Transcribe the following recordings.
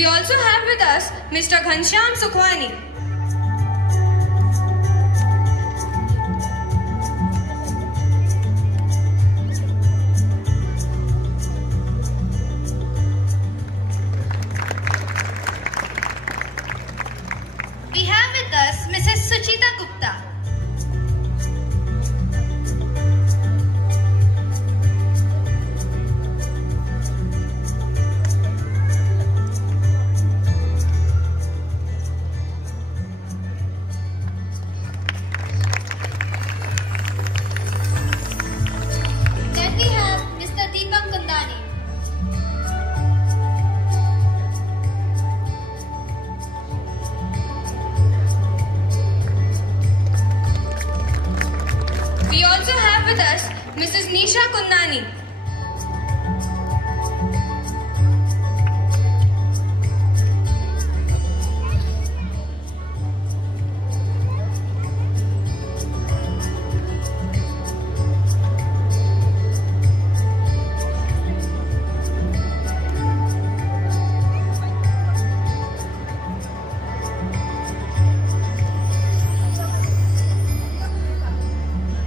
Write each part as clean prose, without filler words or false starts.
We also have with us Mr. Ghanshyam Sukhwani. We have with us Mrs. Suchita Gupta. Then we have Mr. Deepak Kundani. We also have with us Mrs. Nisha Kundani.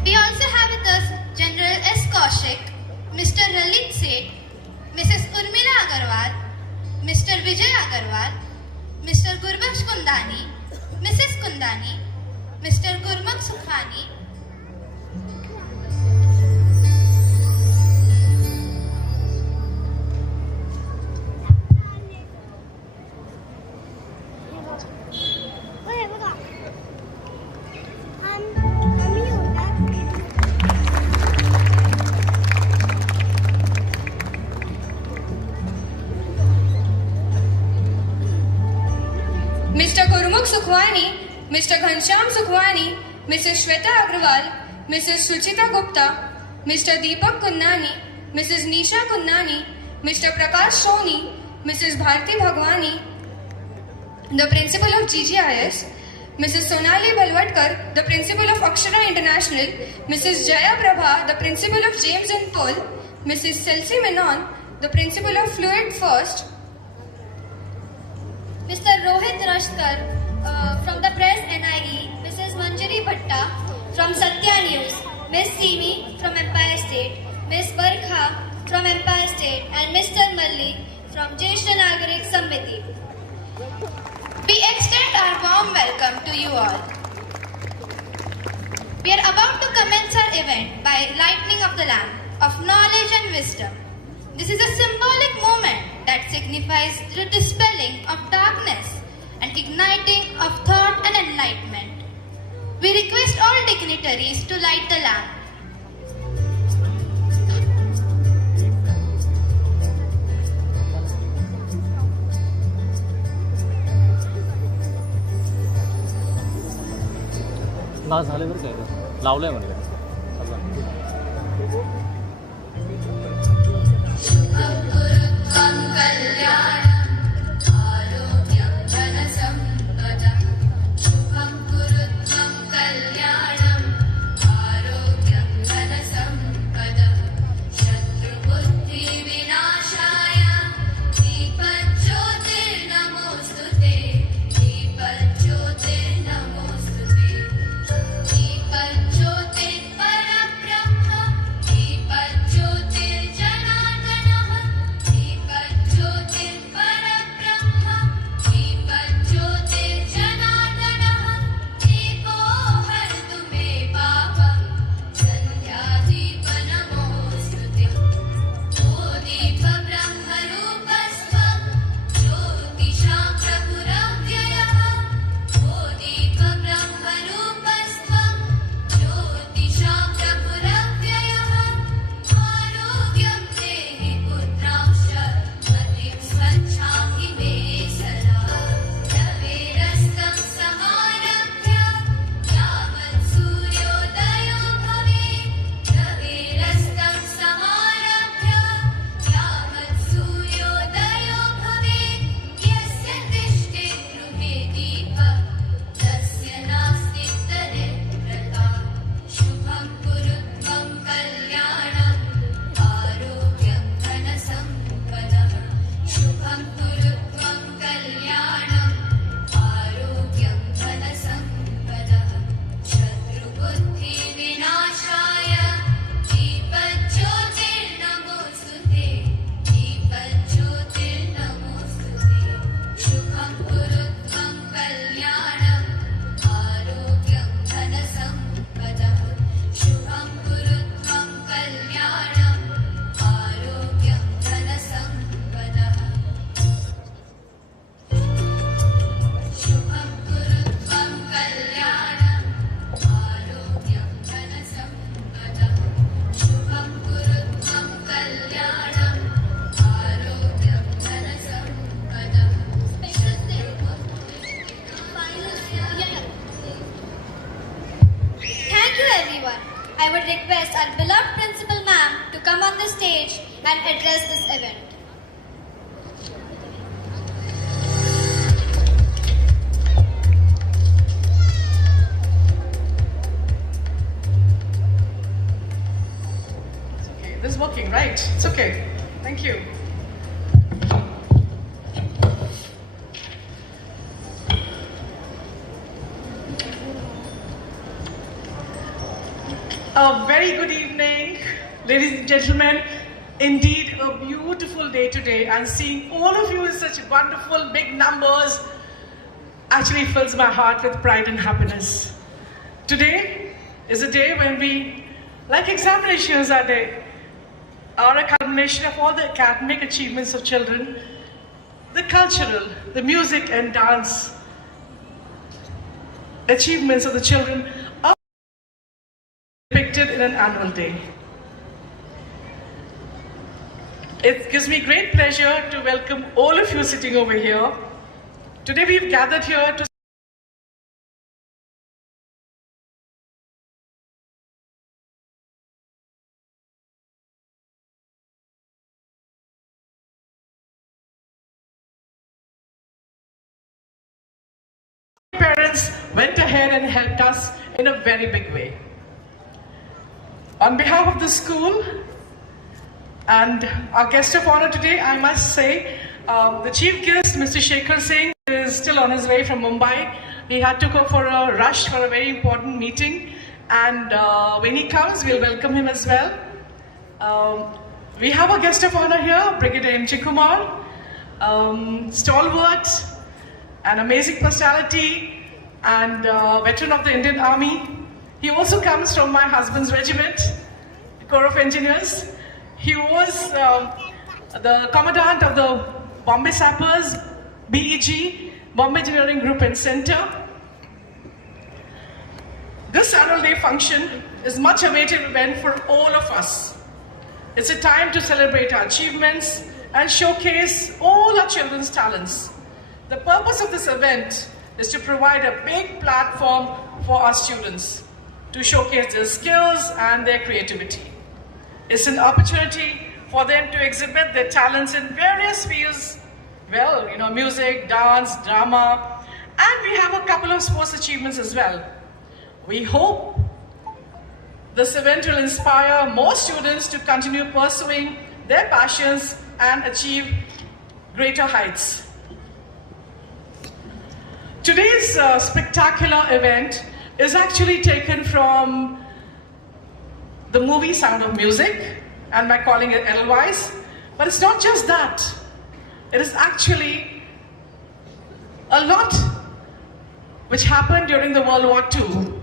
We also have with us General S. Kaushik, Mr. Lalit Seth, Mrs. Urmila Agarwal, Mr. Vijay Agarwal, Mr. Gurbaksh Kundani, Mrs. Kundani, Mr. Gurmukh Sukhani, Mr. Gurmukh Sukhwani, Mr. Ghanshyam Sukhwani, Mrs. Shweta Agrawal, Mrs. Suchita Gupta, Mr. Deepak Kundani, Mrs. Nisha Kundani, Mr. Prakash Soni, Mrs. Bharti Bhagwani, the principal of GGIS, Mrs. Sonali Balwatkar, the principal of Akshara International, Mrs. Jaya Prabha, the principal of James and Paul, Mrs. Selsi Menon, the principal of Fluid First, Mr. Rohit Rashkar from the Press NIE, Mrs. Manjari Bhatta from Satya News, Ms. Simi from Empire State, Ms. Barkha from Empire State, and Mr. Malli from Jyeshta Nagarik Samiti. We extend our warm welcome to you all. We are about to commence our event by lighting of the lamp of knowledge and wisdom. This is a symbolic moment that signifies the dispelling of darkness and igniting of thought and enlightenment. We request all dignitaries to light the lamp. ना झाले बरं काय लावलंय म्हणलं Dipajyotir and address this event. Okay, this is working, right? It's okay. Thank you. A very good evening, ladies and gentlemen. Indeed, a beautiful day today, and seeing all of you in such wonderful big numbers actually fills my heart with pride and happiness. Today is a day when we, like examinations are a culmination of all the academic achievements of children, the cultural, the music and dance achievements of the children are depicted in an annual day. It gives me great pleasure to welcome all of you sitting over here. Today we've gathered here to parents went ahead and helped us in a very big way. On behalf of the school and our guest of honor today, I must say, the chief guest, Mr. Shekhar Singh, is still on his way from Mumbai. He had to go for a rush for a very important meeting, and when he comes, we'll welcome him as well. We have a guest of honor here, Brigadier M.J. Kumar, stalwart, an amazing personality, and veteran of the Indian Army. He also comes from my husband's regiment, the Corps of Engineers. He was the commandant of the Bombay Sappers, BEG, Bombay Engineering Group and Center. This annual day function is much awaited event for all of us. It's a time to celebrate our achievements and showcase all our children's talents. The purpose of this event is to provide a big platform for our students to showcase their skills and their creativity. It's an opportunity for them to exhibit their talents in various fields, well, music, dance, drama, and we have a couple of sports achievements as well. We hope this event will inspire more students to continue pursuing their passions and achieve greater heights. Today's spectacular event is actually taken from the movie Sound of Music, and by calling it Edelweiss. But it's not just that. It is actually a lot which happened during the World War II.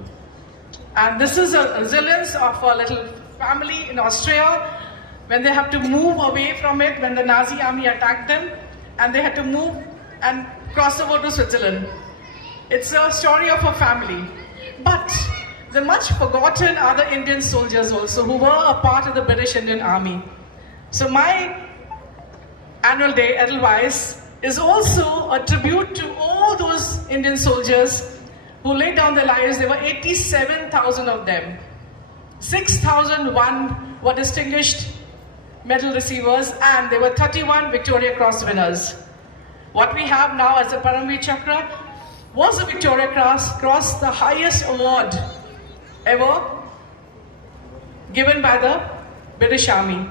And this is a resilience of a little family in Austria when they have to move away from it when the Nazi army attacked them, and they had to move and cross over to Switzerland. It's a story of a family. But the much forgotten other Indian soldiers also who were a part of the British Indian Army. So my annual day, Edelweiss, is also a tribute to all those Indian soldiers who laid down their lives. There were 87,000 of them. 6,001 were distinguished medal receivers, and there were 31 Victoria Cross winners. What we have now as the Paramveer Chakra was a Victoria Cross, the highest award ever given by the British Army,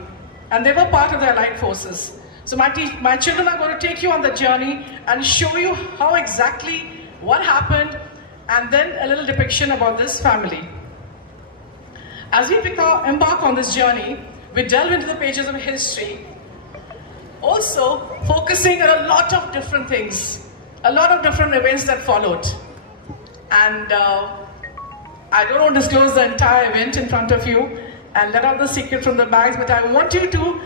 and they were part of the Allied forces. So my children are going to take you on the journey and show you how exactly what happened, and then a little depiction about this family. As we embark on this journey, we delve into the pages of history, also focusing on a lot of different things, a lot of different events that followed. And I don't want to disclose the entire event in front of you and let out the secret from the bags, but I want you to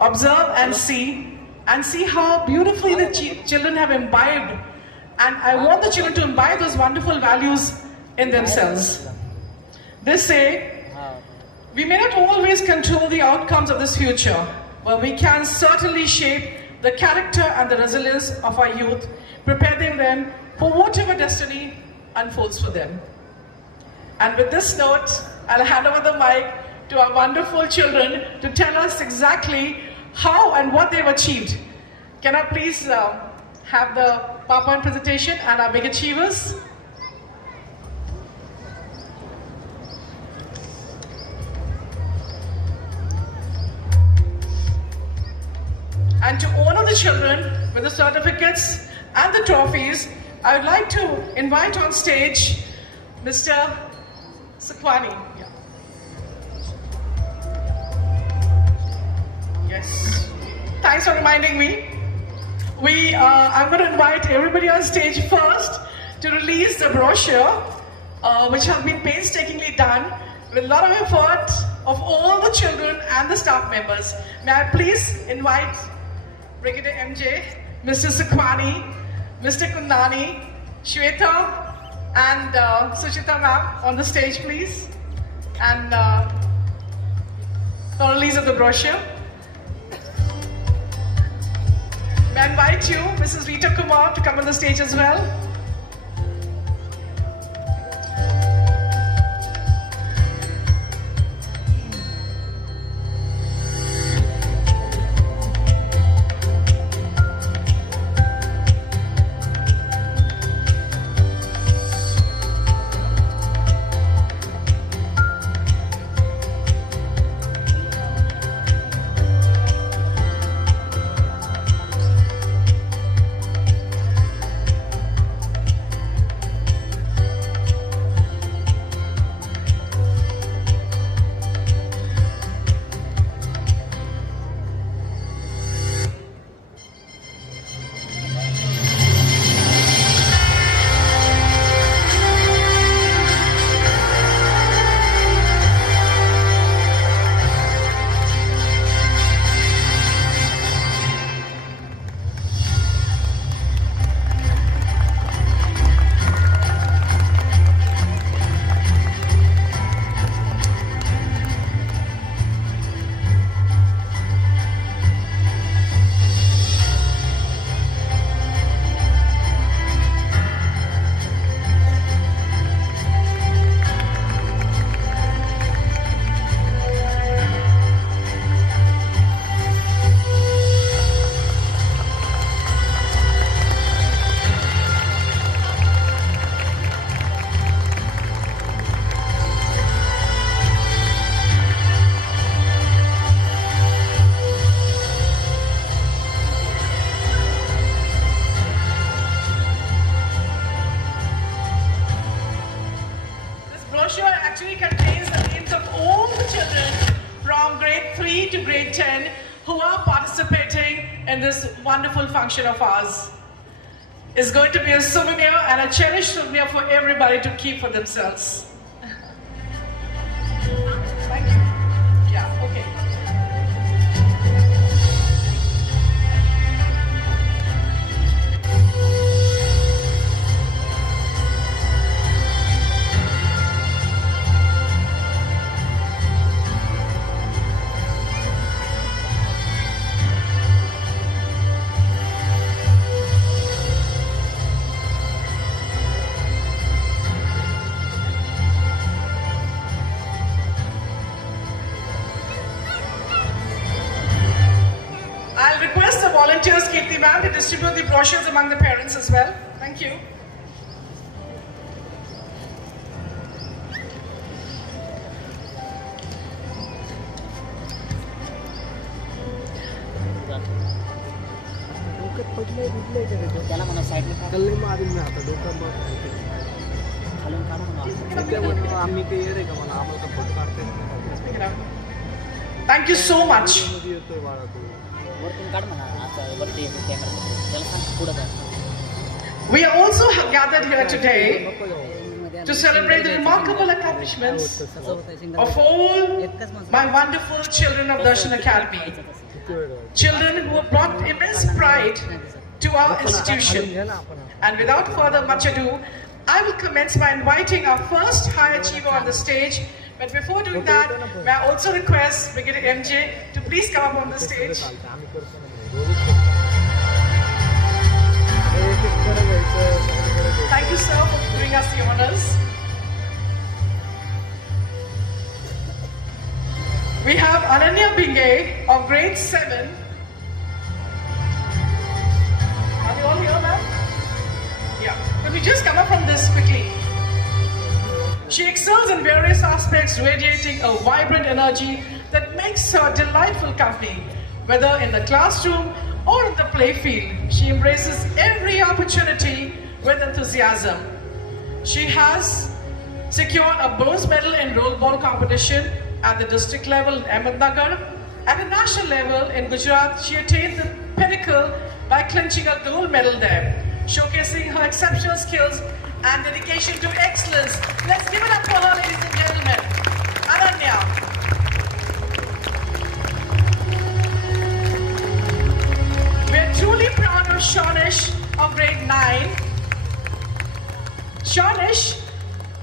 observe and see how beautifully the children have imbibed. And I want the children to imbibe those wonderful values in themselves. They say, we may not always control the outcomes of this future, but we can certainly shape the character and the resilience of our youth, preparing them for whatever destiny unfolds for them. And with this note, I'll hand over the mic to our wonderful children to tell us exactly how and what they've achieved. Can I please have the PowerPoint presentation and our big achievers? And to honor the children with the certificates and the trophies, I would like to invite on stage Mr. Sukhwani. Yeah. Yes. Thanks for reminding me. I'm going to invite everybody on stage first to release the brochure, which has been painstakingly done with a lot of effort of all the children and the staff members. May I please invite Brigadier MJ, Mr. Sukhwani, Mr. Kundani, Shweta, and Suchita ma'am on the stage, please. And for release of the brochure. May I invite you, Mrs. Rita Kumar, to come on the stage as well. Actually contains the names of all the children from grade 3 to grade 10 who are participating in this wonderful function of ours. It's going to be a souvenir and a cherished souvenir for everybody to keep for themselves. Thank you. Yeah, okay. I'll request the volunteers, Kirti ma'am, to distribute the brochures among the parents as well. Thank you. त्याला म्हणा साईडला कल्ले मारील मी आता डोकं खालून काढून म्हणा. आम्ही काही येते का मला आम्हाला फोटो काढते Thank you so much. येतोय बाळा तू वरतून काढ म्हणा असं वरती कॅमेरा त्याला सांग पुढं जा. We are also gathered here today to celebrate the remarkable accomplishments of all my wonderful children of Darshan Academy. Children who have brought immense pride to our institution. And without further much ado, I will commence by inviting our first high achiever on the stage. But before doing that, may I also request Brigadier MJ to please come up on the stage. Thank you, sir, for doing us the honors. We have Ananya Bingay of grade 7 her from this quickly. She excels in various aspects, radiating a vibrant energy that makes her delightful company. Whether in the classroom or in the playfield, she embraces every opportunity with enthusiasm. She has secured a bronze medal in rollball competition at the district level in Ahmednagar. At the national level in Gujarat, she attained the pinnacle by clinching a gold medal there, showcasing her exceptional skills and dedication to excellence. Let's give it up for her, ladies and gentlemen. Ananya. We're truly proud of Shawnish of grade 9. Shawnish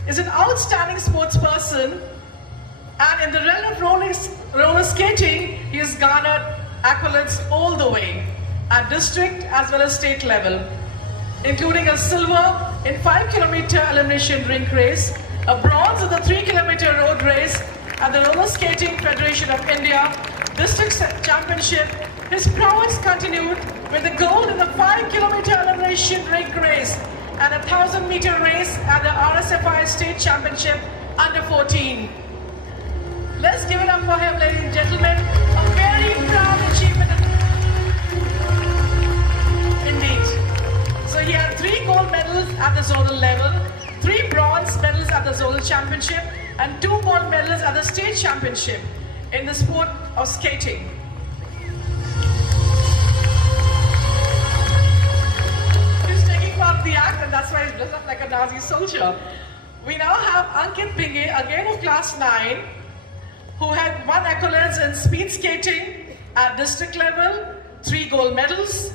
is an outstanding sports person, and in the realm of roller skating, he has garnered accolades all the way at district as well as state level, including a silver in 5-kilometer elimination rink race, a bronze in the 3-kilometer road race at the Roller Skating Federation of India District Championship. His prowess continued with the gold in the 5-kilometer elimination rink race and a 1,000-meter race at the RSFI State Championship under 14. Let's give it up for him, ladies and gentlemen. A very proud achievement indeed. So he had 3 gold medals at the zonal level, 3 bronze medals at the zonal championship, and 2 gold medals at the state championship in the sport of skating. He's taking part of the act, and that's why he's dressed up like a Nazi soldier. We now have Ankit Pinge, again of class 9, who had won accolades in speed skating at district level, 3 gold medals,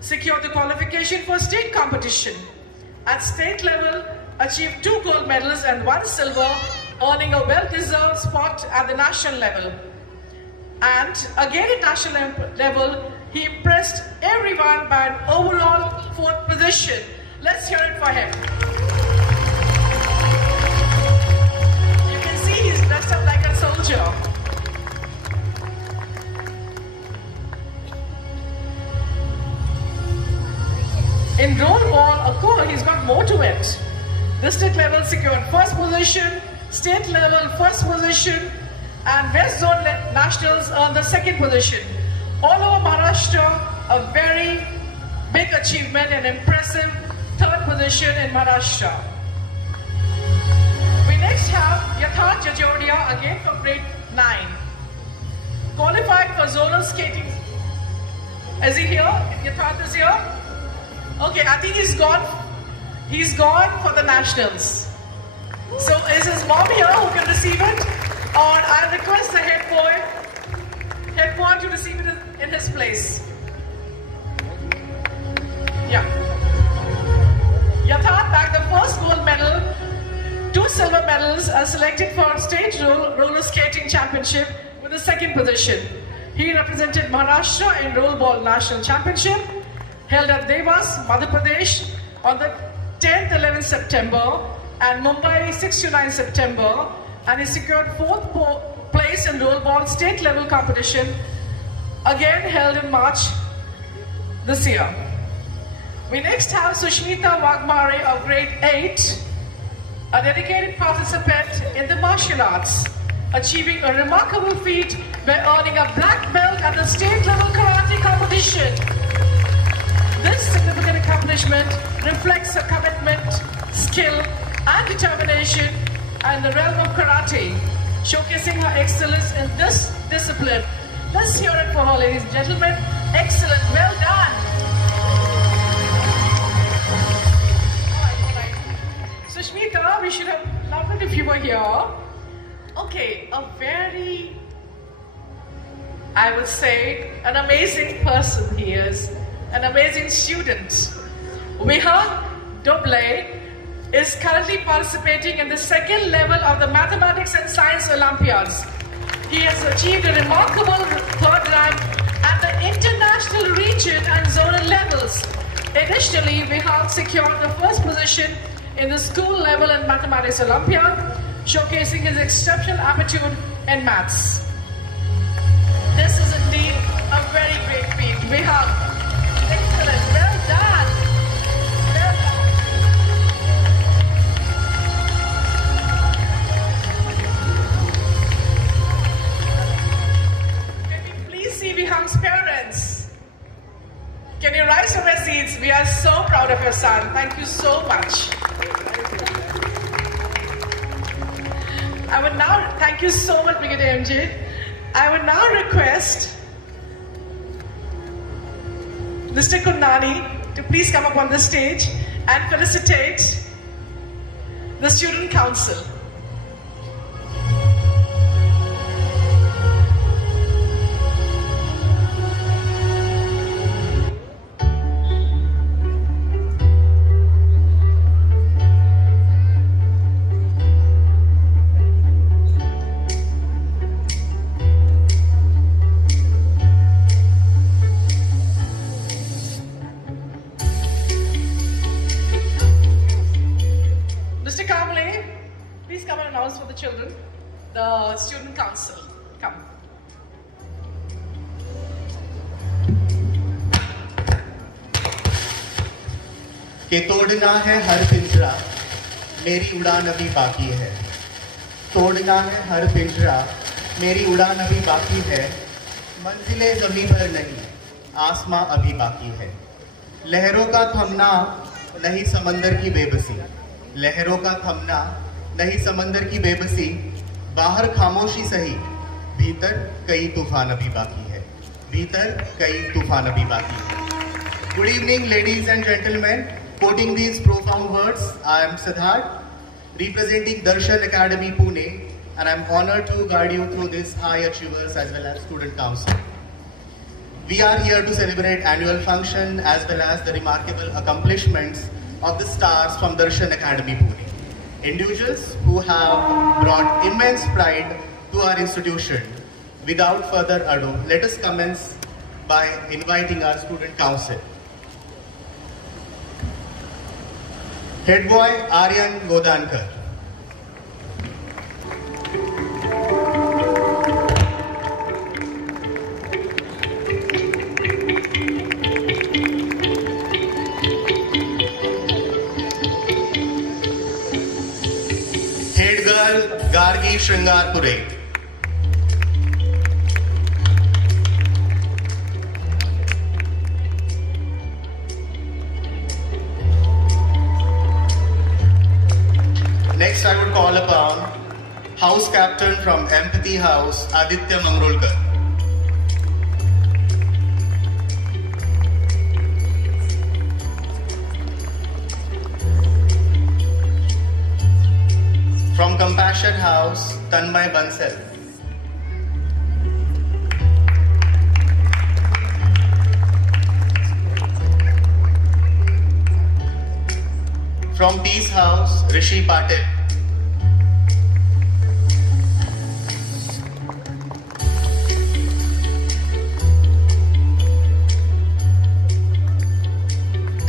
secured the qualification for state competition. At state level, achieved 2 gold medals and 1 silver, earning a well-deserved spot at the national level. And again at national level, he impressed everyone by an overall 4th position. Let's hear it for him. You can see he's dressed up like a soldier. In rollball, of course, he's got more to it. District level secured 1st position, state level 1st position, and West Zone Nationals earned the 2nd position. All over Maharashtra, a very big achievement and impressive 3rd position in Maharashtra. We next have Yatharth Jajodia, again from grade 9. Qualified for zonal skating. Is he here? Yatharth is here? Okay, I think he's gone. He's gone for the nationals. So is his mom here who can receive it? Or I'll request the head boy to receive it in his place. Yeah. Yatharth bagged the 1st gold medal, 2 silver medals are selected for state roller skating championship with the 2nd position. He represented Maharashtra in rollball national championship held at Devas, Madhya Pradesh on the 10th, 11th September and Mumbai 6 to 9 September, and he secured 4th place in rollball state level competition, again held in March this year. We next have Sushmita Wagmare of grade 8, a dedicated participant in the martial arts, achieving a remarkable feat by earning a black belt at the state level karate competition. This significant accomplishment reflects her commitment, skill, and determination in the realm of karate, showcasing her excellence in this discipline. Let's hear it for her, ladies and gentlemen. Excellent, well done. All right. Sushmita, we should have loved it if you were here. Okay, a very, I would say, an amazing person he is. An amazing student. Vihan Doble is currently participating in the 2nd level of the Mathematics and Science Olympiads. He has achieved a remarkable 3rd rank at the international region and zonal levels. Additionally, Vihan secured the 1st position in the school level and Mathematics Olympiad, showcasing his exceptional aptitude in maths. This is indeed a very great feat. Vihan, excellent, well done. Well done. son. Thank you so much. I would now, thank you so much, Brigadier MJ. I would now request Mr. Kundani to please come up on the stage and felicitate the Student Council. Mr. Kamle, please come and announce for the children, the Student Council. Come. कि तोड़ना है हर पिंजरा, मेरी उड़ान अभी बाकी है। तोड़ना है हर पिंजरा, मेरी उड़ान अभी बाकी है। मंजिलें ज़मीं पर नहीं, आसमां अभी बाकी है। लहरों का थमना नहीं समंदर की बेबसी, लहरों का थमना नहीं समंदर की बेबसी। बाहर खामोशी सही, भीतर कई तूफान अभी बाकी है, भीतर कई तूफान अभी बाकी है। Good evening, ladies and gentlemen. Quoting these profound words, I am Siddharth, representing Darshan Academy, Pune, and I am honored to guide you through this high achievers as well as student council. We are here to celebrate annual function as well as the remarkable accomplishments of the stars from Darshan Academy, Pune. Individuals who have brought immense pride to our institution. Without further ado, let us commence by inviting our student council. Head boy Aryan Godankar. Head girl Gargi Shringarpure. Next, I would call upon House Captain from Empathy House, Aditya Mangrolkar. From Compassion House, Tanmay Bansal. From Peace House, Rishi Patil.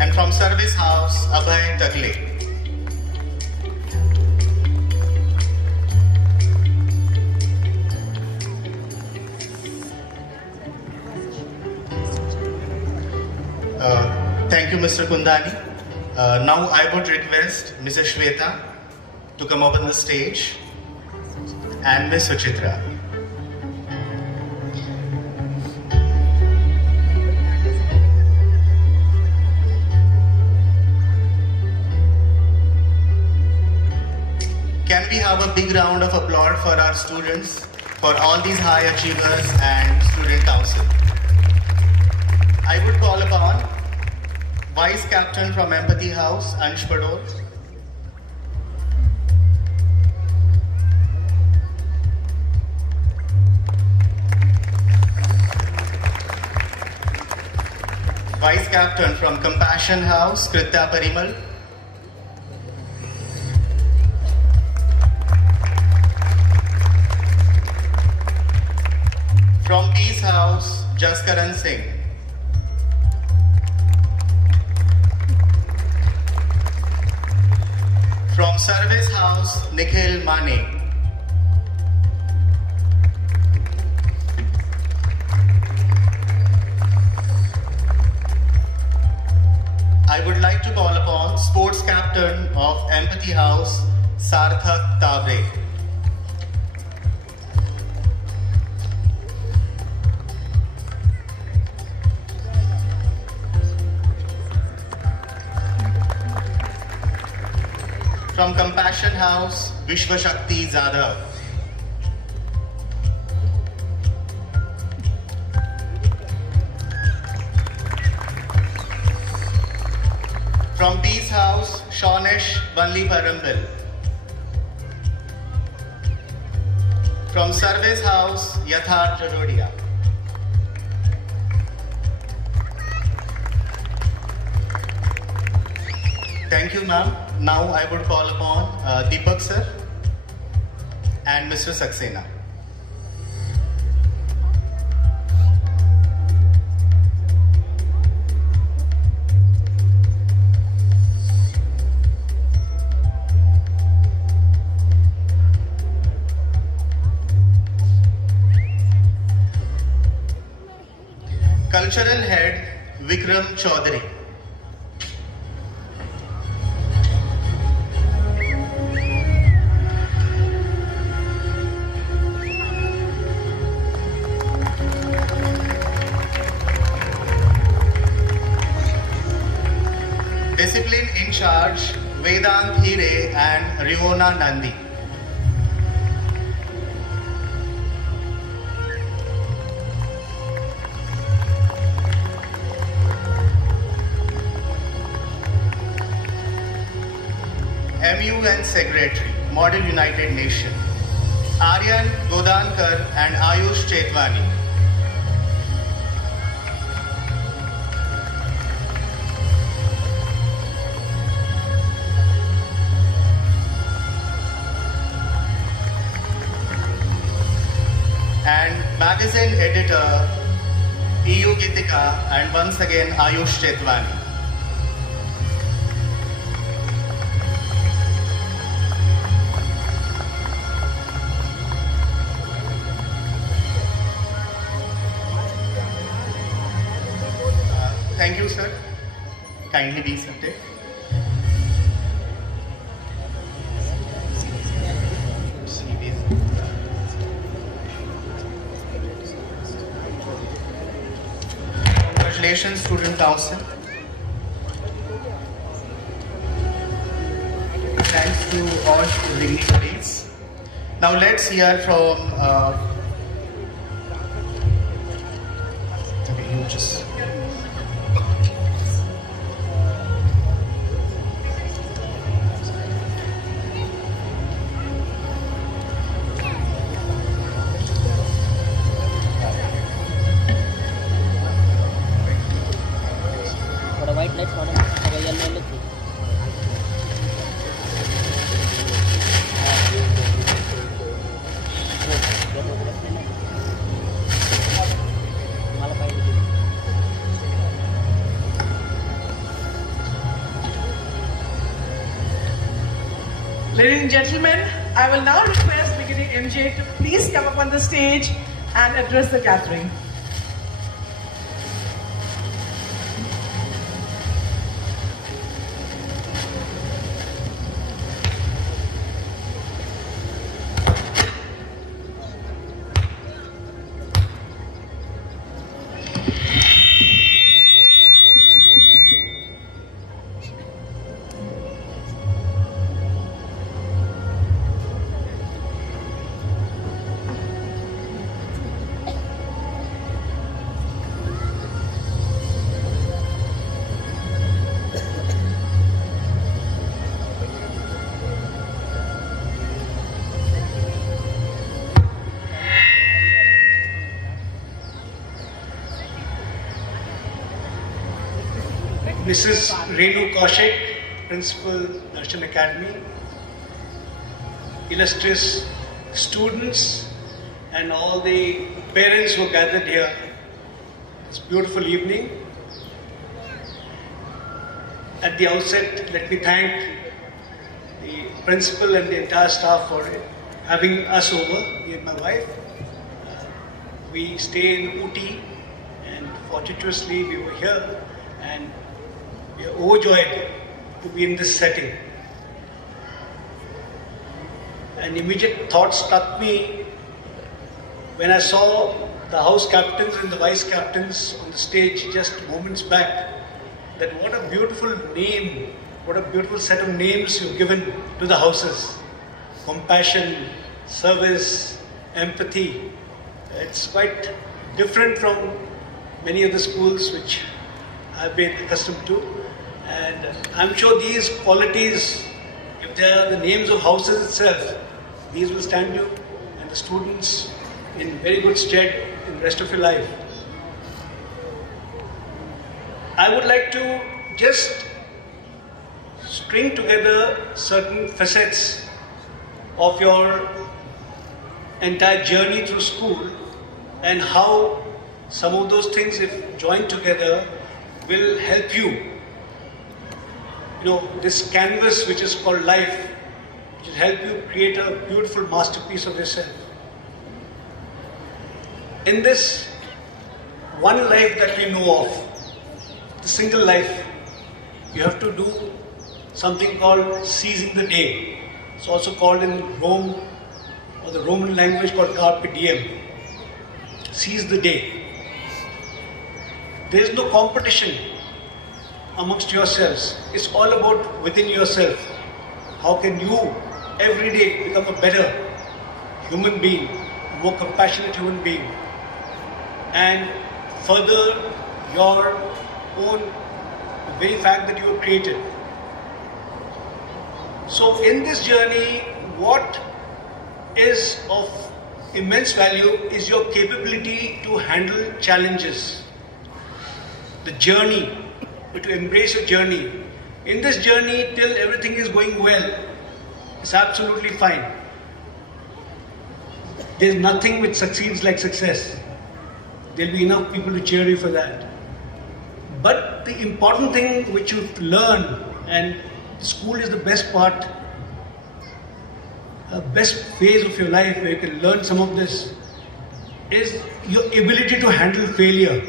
And from Service House, Abhay Takle. Thank you, Mr. Kundani. Now I would request Mrs. Shweta to come up on the stage and Ms. Suchitra. Can we have a big round of applause for our students, for all these high achievers and student council? I would call upon Vice Captain from Empathy House, Ansh Pador. Vice Captain from Compassion House, Kritya Parimal. From Peace House, Jaskaran Singh. From Service House, Nikhil Mane. I would like to call upon Sports Captain of Empathy House, Sarthak Tavre. From Compassion House, Vishwa Shakti Zadhav. From Peace House, Shaunesh Banli Parambil. From Service House, Yatharth Jajodia. Thank you, ma'am. Now I would call upon Deepak sir and Mr. Saxena. Cultural Head Vikram Chaudhary. Discipline in Charge Vedant Hire and Riona Nandi. MUN Secretary, Model United Nation, Aryan Godankar and Ayush Chetwani. And magazine editor, EU Gitika and once again Ayush Chetwani. Thank you, sir. Kindly be seated. Congratulations, Student Council. Thanks to all dignitaries. Now let's hear from. Okay, you just. थोड़ा white light थोड़ा yellow yellow थी मला पाहिजे Ladies and gentlemen, I will now request beginning MJ to please come up on the stage and address the gathering. Mrs. Renu Kaushik, Principal, Darshan Academy, illustrious students and all the parents who gathered here this beautiful evening. At the outset, let me thank the principal and the entire staff for having us over, me and my wife. We stay in Ooty and fortuitously we were here and we are overjoyed to be in this setting. An immediate thought struck me when I saw the house captains and the vice captains on the stage just moments back, that what a beautiful name what a beautiful set of names you've given to the houses. Compassion, service, empathy. It's quite different from many of the schools which I've been accustomed to. And I'm sure these qualities, if they are the names of houses itself, these will stand you and the students in very good stead in the rest of your life. I would like to just string together certain facets of your entire journey through school and how some of those things, if joined together, will help you. You know, this canvas which is called life, which will help you create a beautiful masterpiece of yourself. In this one life that we know of, the single life, you have to do something called seizing the day. It's also called in Rome, or the Roman language, called carpe diem. Seize the day. There is no competition amongst yourselves. It's all about within yourself. How can you every day become a better human being, a more compassionate human being, and further your own, the very fact that you were created. So in this journey, what is of immense value is your capability to handle challenges. The journey, to embrace a journey. In this journey, till everything is going well, it's absolutely fine. There's nothing which succeeds like success. There'll be enough people to cheer you for that. But the important thing which you learn, and school is the best part, best phase of your life where you can learn some of this, is your ability to handle failure.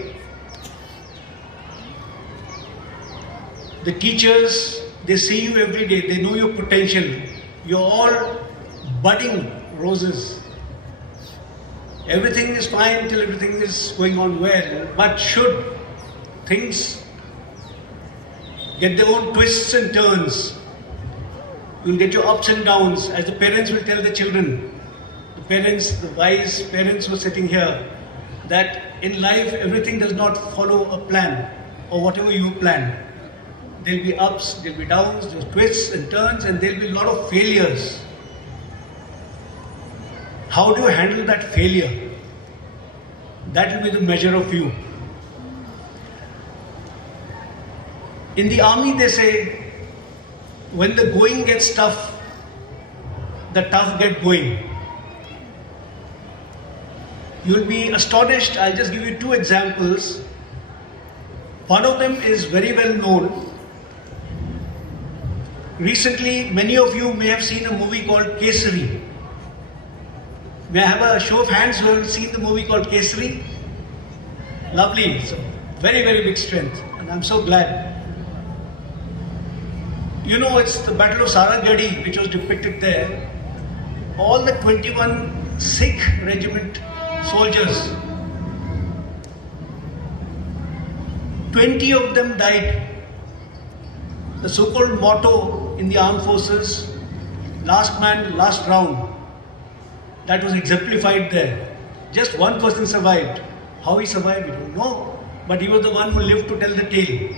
The teachers, they see you every day, they know your potential. You're all budding roses. Everything is fine till everything is going on well. But should things get their own twists and turns, you'll get your ups and downs, as the parents will tell the children. The parents, the wise parents who are sitting here, that in life everything does not follow a plan or whatever you plan. There'll be ups, there'll be downs, there'll be twists and turns, and there'll be a lot of failures. How do you handle that failure? That will be the measure of you. In the army, they say, when the going gets tough, the tough get going. You'll be astonished. I'll just give you two examples. One of them is very well known. Recently, many of you may have seen a movie called Kesari. May I have a show of hands who have seen the movie called Kesari? Lovely. So, very, very big strength. And I'm so glad. You know, it's the Battle of Saragadi which was depicted there. All the 21 Sikh regiment soldiers, 20 of them died. The so-called motto in the armed forces, last man, last round, that was exemplified there. Just one person survived. How he survived, we don't know. But he was the one who lived to tell the tale.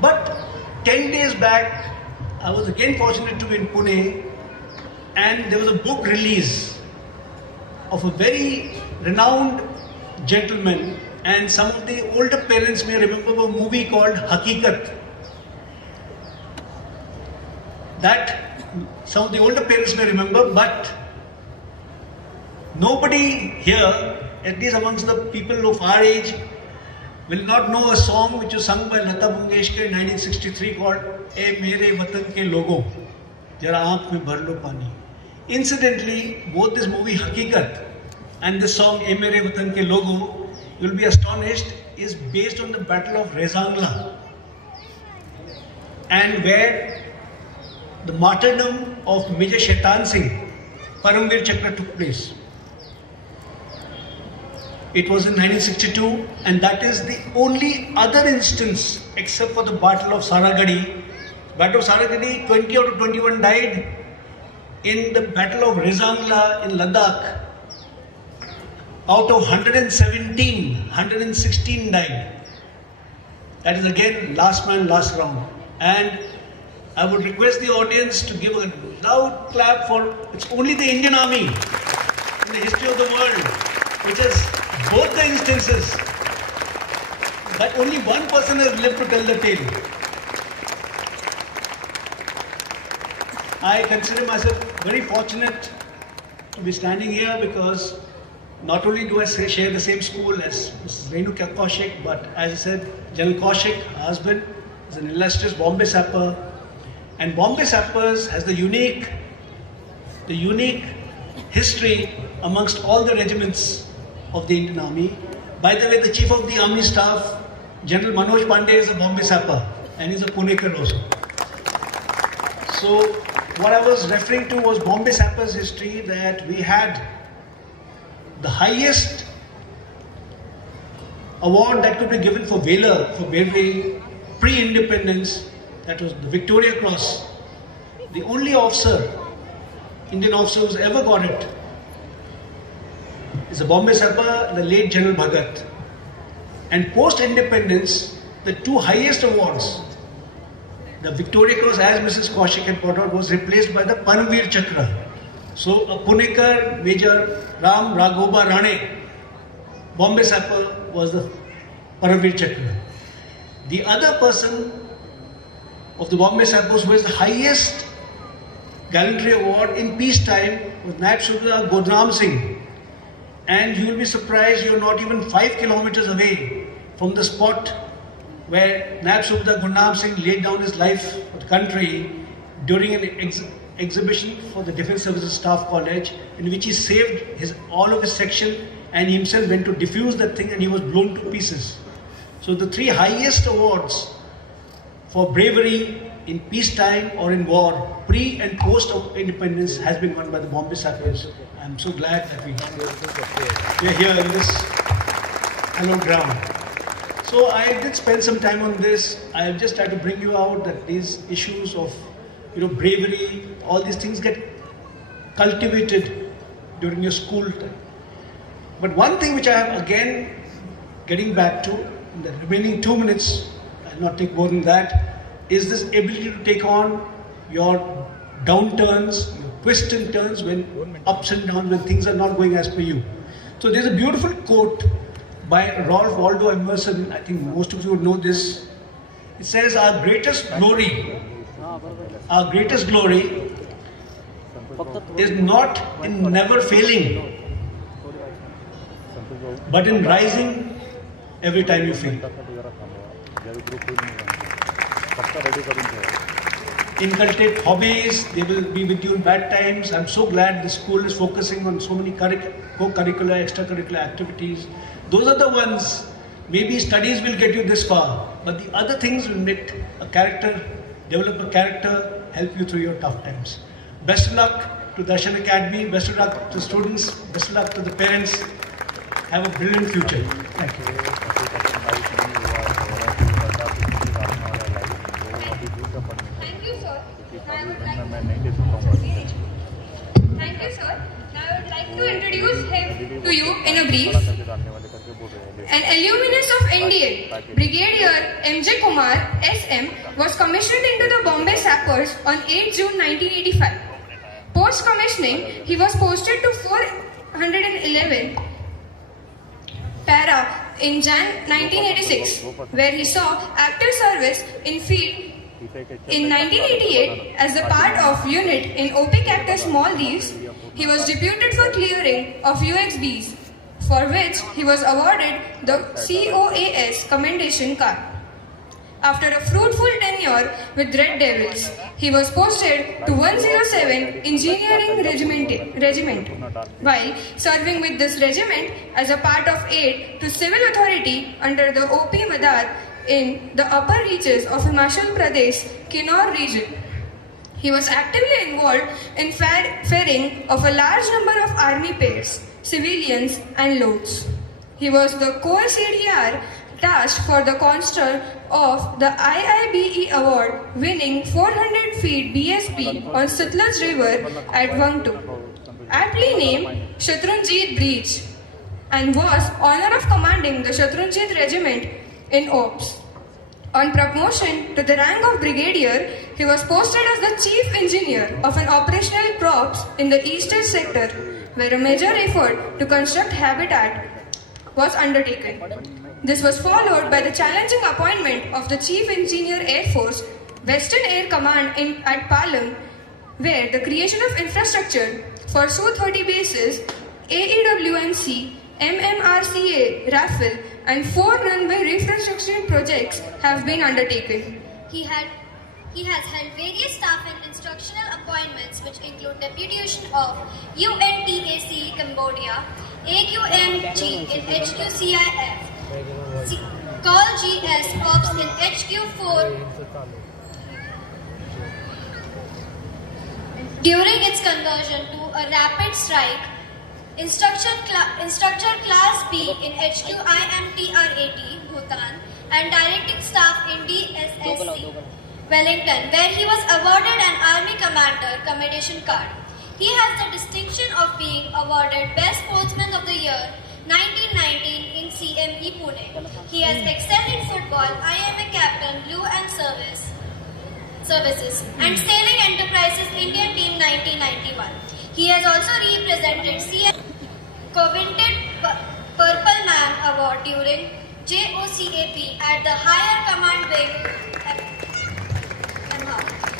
But 10 days back, I was again fortunate to be in Pune, and there was a book release of a very renowned gentleman, and some of the older parents may remember a movie called Hakikat. That some of the older parents may remember, but nobody here, at least amongst the people of our age, will not know a song which was sung by Lata Mangeshkar in 1963 called "E Mere Watan Ke Logo," Jara Aankh Mein Bhar Lo Pani. Incidentally, both this movie Hakikat and the song "E Mere Watan Ke Logo," you will be astonished, is based on the Battle of Rezangla, and where the martyrdom of Major Shaitan Singh, Paramveer Chakra, took place. It was in 1962, and that is the only other instance, except for the Battle of Saragadi, Battle of Sarangani, 20 out of 21 died. In the Battle of Rizangla in Ladakh, out of 116 died. That is again last man, last round. And I would request the audience to give a loud clap for, it's only the Indian Army in the history of the world which has both the instances that only one person has lived to tell the tale. I consider myself very fortunate to be standing here because not only do I share the same school as Mrs. Renu Kaushik, but as I said, General Kaushik, her husband, is an illustrious Bombay sapper. And Bombay sappers has the unique history amongst all the regiments of the Indian Army. By the way, the Chief of the Army Staff, General Manoj Pandey, is a Bombay sapper and he's a Punekar also. So what I was referring to was Bombay sappers history, that we had the highest award that could be given for valor, for bravery, pre-independence, that was the Victoria Cross. The only officer, Indian officer who's ever got it, is a Bombay sapper, the late General Bhagat. And post-independence, the two highest awards, the Victoria Cross, as Mrs. Kaushik had pointed out, was replaced by the Paramveer Chakra. So a Punekar Major Ram Raghoba Rane, Bombay sapper, was the Paramveer Chakra. The other person of the Bombay sappers who has the highest gallantry award in peacetime was Naib Subedar Godram Singh. And you will be surprised, you are not even 5 kilometers away from the spot where Naib Subedar Godram Singh laid down his life for the country during an exhibition for the Defence Services Staff College, in which he saved all of his section and he himself went to defuse that thing and he was blown to pieces. So the three highest awards for bravery in peacetime or in war, pre and post of independence, has been won by the Bombay sappers. I'm so glad that we are here in this hallowed ground. So I did spend some time on this. I just tried to bring you out that these issues of bravery, all these things get cultivated during your school time. But one thing which I am again getting back to in the remaining 2 minutes, I'll not take more than that, is this ability to take on your downturns, your twists and turns, when ups and downs, when things are not going as per you. So there's a beautiful quote by Ralph Waldo Emerson. I think most of you would know this. It says, our greatest glory is not in never failing, but in rising every time you fail. Inculcate hobbies, they will be with you in bad times. I'm so glad the school is focusing on so many co-curricular, extracurricular activities. Those are the ones, maybe studies will get you this far, but the other things will make a character, develop a character, help you through your tough times. Best of luck to Darshan Academy, best of luck to students, best of luck to the parents. Have a brilliant future. Thank you. Thank you, sir. Thank you, sir. Now I would like to introduce him to you in a brief. An alumnus of Indian, Brigadier M.J. Kumar, SM, was commissioned into the Bombay Sappers on 8 June 1985. Post-commissioning, he was posted to 411 Para in Jan 1986, where he saw active service in field. In 1988, as a part of unit in OP Cactus Maldives, he was deputed for clearing of UXBs, for which he was awarded the COAS Commendation Card. After a fruitful tenure with Red Devils, he was posted to 107 Engineering Regiment. While serving with this regiment as a part of aid to civil authority under the OP Madar in the upper reaches of Himachal Pradesh, Kinnaur region. He was actively involved in ferrying of a large number of army pairs, civilians and loads. He was the co-CDR tasked for the conster of the IIBE award, winning 400 feet BSP on Sutlej River at Wangtu, aptly named Shatrunjit Breach, and was honor of commanding the Shatrunjit regiment in Ops. On promotion to the rank of brigadier, he was posted as the chief engineer of an operational props in the eastern sector, where a major effort to construct habitat was undertaken. This was followed by the challenging appointment of the Chief Engineer Air Force, Western Air Command at Palam, where the creation of infrastructure for Su-30 bases, AEWMC, MMRCA, RAFEL, and 4 runway reconstruction projects have been undertaken. He has held various staff and instructional appointments which include deputation of UNTAC Cambodia, AQMG in HQCIF, Call GS Ops in HQ4 during its conversion to a rapid strike, Instructor Class B in HQIMTRAT, Bhutan, and directing staff in DSSC, Wellington, where he was awarded an Army Commander Commendation Card. He has the distinction of being awarded Best Sportsman of the Year 1919 in CME Pune. He has excelled in football, IMA Captain, Blue and Services, and Sailing Enterprises Indian Team 1991. He has also represented CM coveted Purple Man Award during JOCAP at the Higher Command Wing.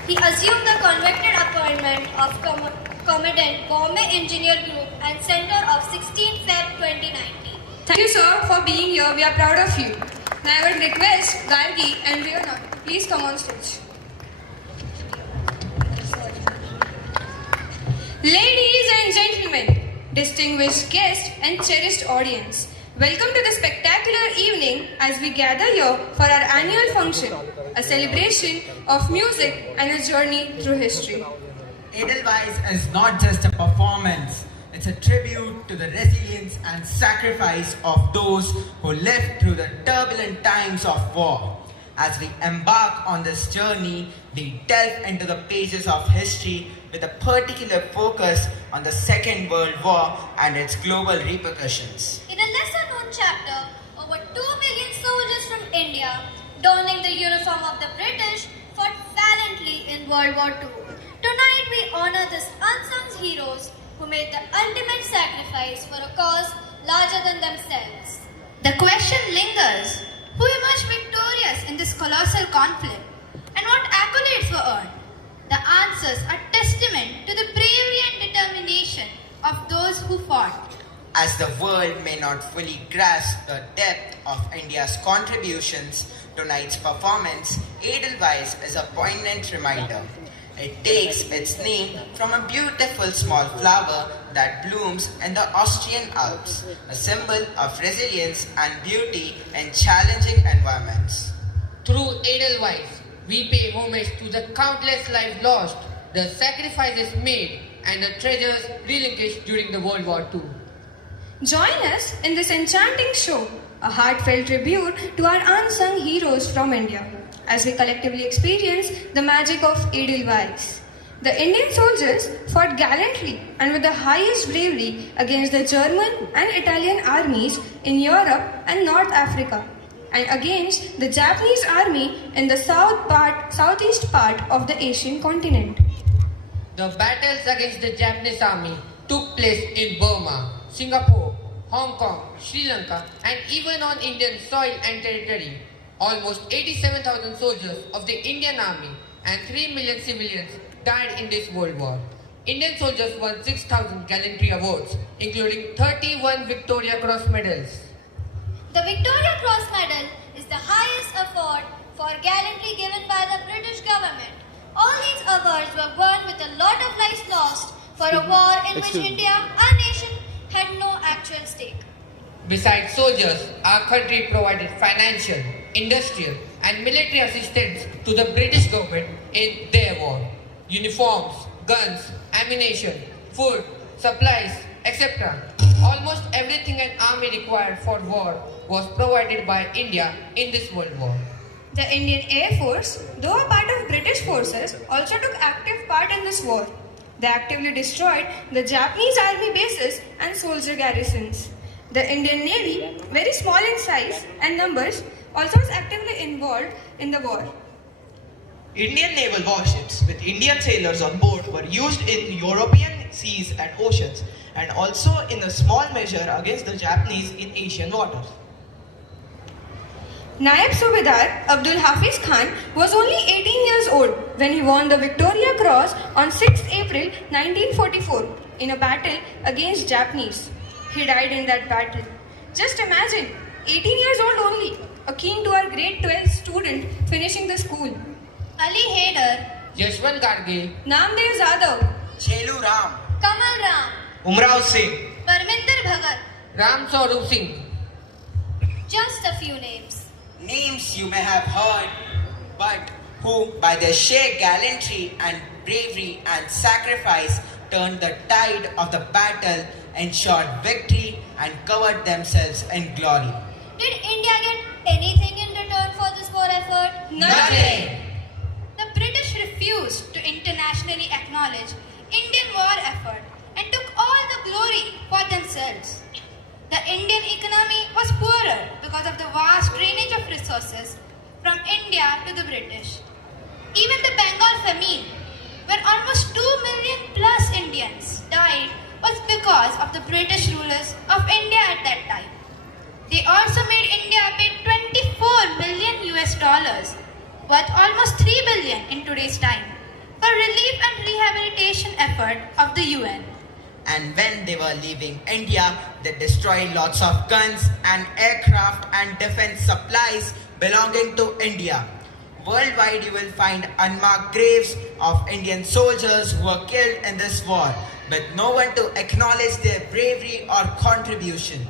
He assumed the convicted appointment of Commandant Bombay Engineer Group and Center of 16 Feb 2019. Thank you, sir, for being here. We are proud of you. Now I would request Gargi and Riona to please come on stage. Ladies and gentlemen, distinguished guests and cherished audience, welcome to the spectacular evening as we gather here for our annual function, a celebration of music and a journey through history. Edelweiss is not just a performance, it's a tribute to the resilience and sacrifice of those who lived through the turbulent times of war. As we embark on this journey, we delve into the pages of history with a particular focus on the Second World War and its global repercussions. In a lesser known chapter, over 2 million soldiers from India, donning the uniform of the British, fought valiantly in World War II. Tonight we honor these unsung heroes who made the ultimate sacrifice for a cause larger than themselves. The question lingers, who emerged victorious in this colossal conflict and what accolades were earned? The answers are testament to the bravery and determination of those who fought. As the world may not fully grasp the depth of India's contributions, tonight's performance, Edelweiss, is a poignant reminder. It takes its name from a beautiful small flower that blooms in the Austrian Alps, a symbol of resilience and beauty in challenging environments. Through Edelweiss, we pay homage to the countless lives lost, the sacrifices made, and the treasures relinquished during the World War II. Join us in this enchanting show, a heartfelt tribute to our unsung heroes from India, as we collectively experience the magic of Edelweiss. The Indian soldiers fought gallantly and with the highest bravery against the German and Italian armies in Europe and North Africa, and against the Japanese army in the southeast part of the Asian continent. The battles against the Japanese army took place in Burma, Singapore, Hong Kong, Sri Lanka, and even on Indian soil and territory. Almost 87,000 soldiers of the Indian Army and 3 million civilians died in this World War. Indian soldiers won 6,000 gallantry awards, including 31 Victoria Cross medals. The Victoria Cross Medal is the highest award for gallantry given by the British government. All these awards were won with a lot of lives lost for a war in which India, our nation, had no actual stake. Besides soldiers, our country provided financial, industrial and military assistance to the British government in their war. Uniforms, guns, ammunition, food, supplies, etc. Almost everything an army required for war was provided by India in this World War. The Indian Air Force, though a part of British forces, also took active part in this war. They actively destroyed the Japanese army bases and soldier garrisons. The Indian Navy, very small in size and numbers, also was actively involved in the war. Indian naval warships with Indian sailors on board were used in European seas and oceans, and also in a small measure against the Japanese in Asian waters. Naib Subedar Abdul Hafiz Khan was only 18 years old when he won the Victoria Cross on 6 April 1944 in a battle against Japanese. He died in that battle. Just imagine, 18 years old only, akin to our grade 12 student finishing the school. Ali Haider, Yashwant Garge, Namdev Zadav, Chelu Ram, Kamal Ram, Umrao Singh, Parminder Bhagat. Ram Swarup Singh. Just a few names. names you may have heard, but who by their sheer gallantry and bravery and sacrifice turned the tide of the battle, ensured victory and covered themselves in glory. Did India get anything in return for this war effort? Nothing. The British refused to internationally acknowledge Indian war effort and took all the glory for themselves. The Indian economy was poorer because of the vast drainage of resources from India to the British. Even the Bengal famine, where almost 2 million plus Indians died, was because of the British rulers of India at that time. They also made India pay 24 million US dollars, worth almost 3 billion in today's time, for relief and rehabilitation effort of the UN. And when they were leaving India, they destroyed lots of guns and aircraft and defense supplies belonging to India. Worldwide, you will find unmarked graves of Indian soldiers who were killed in this war, with no one to acknowledge their bravery or contribution.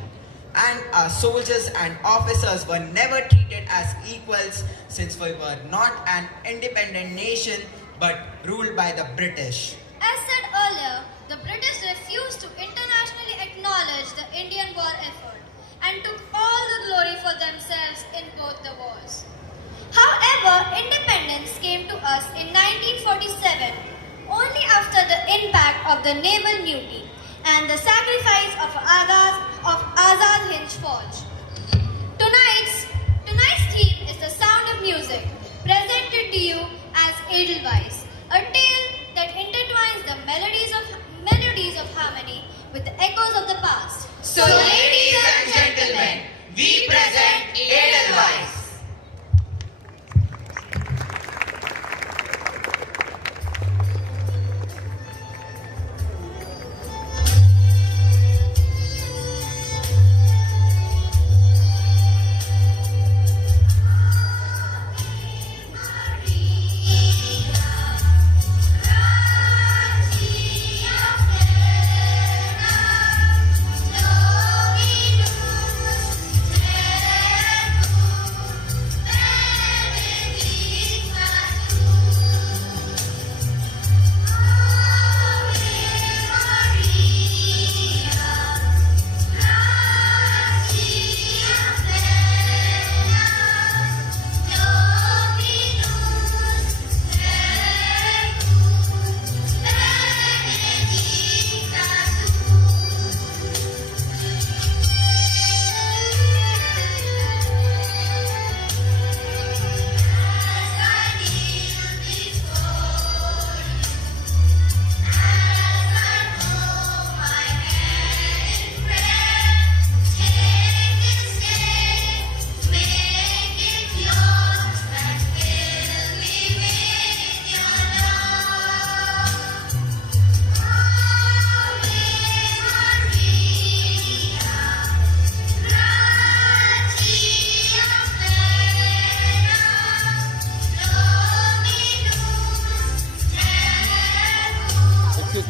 And our soldiers and officers were never treated as equals, since we were not an independent nation but ruled by the British. As said earlier, the British refused to internationally acknowledge the Indian war effort and took all the glory for themselves in both the wars. However, independence came to us in 1947 only after the impact of the naval mutiny and the sacrifice of Azad Hind Fauj. Tonight's theme is the sound of music, presented to you as Edelweiss, a tale that intertwines the melodies of harmony with the echoes of the past. So, ladies and gentlemen, we present Edelweiss.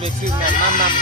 Excuse me, ma'am.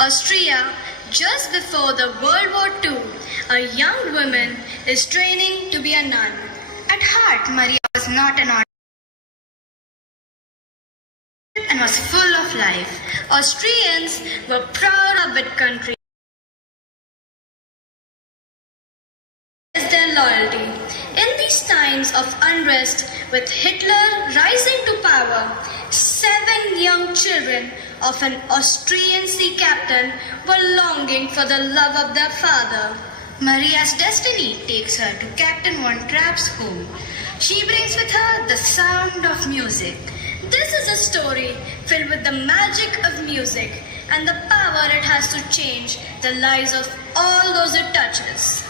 Austria, just before the World War II, a young woman is training to be a nun. At heart, Maria was not an ordinary and was full of life. Austrians were proud of that country. Their loyalty. In these times of unrest, with Hitler rising to power, 7 young children of an Austrian sea captain were longing for the love of their father. Maria's destiny takes her to Captain von Trapp's home. She brings with her the sound of music. This is a story filled with the magic of music and the power it has to change the lives of all those it touches.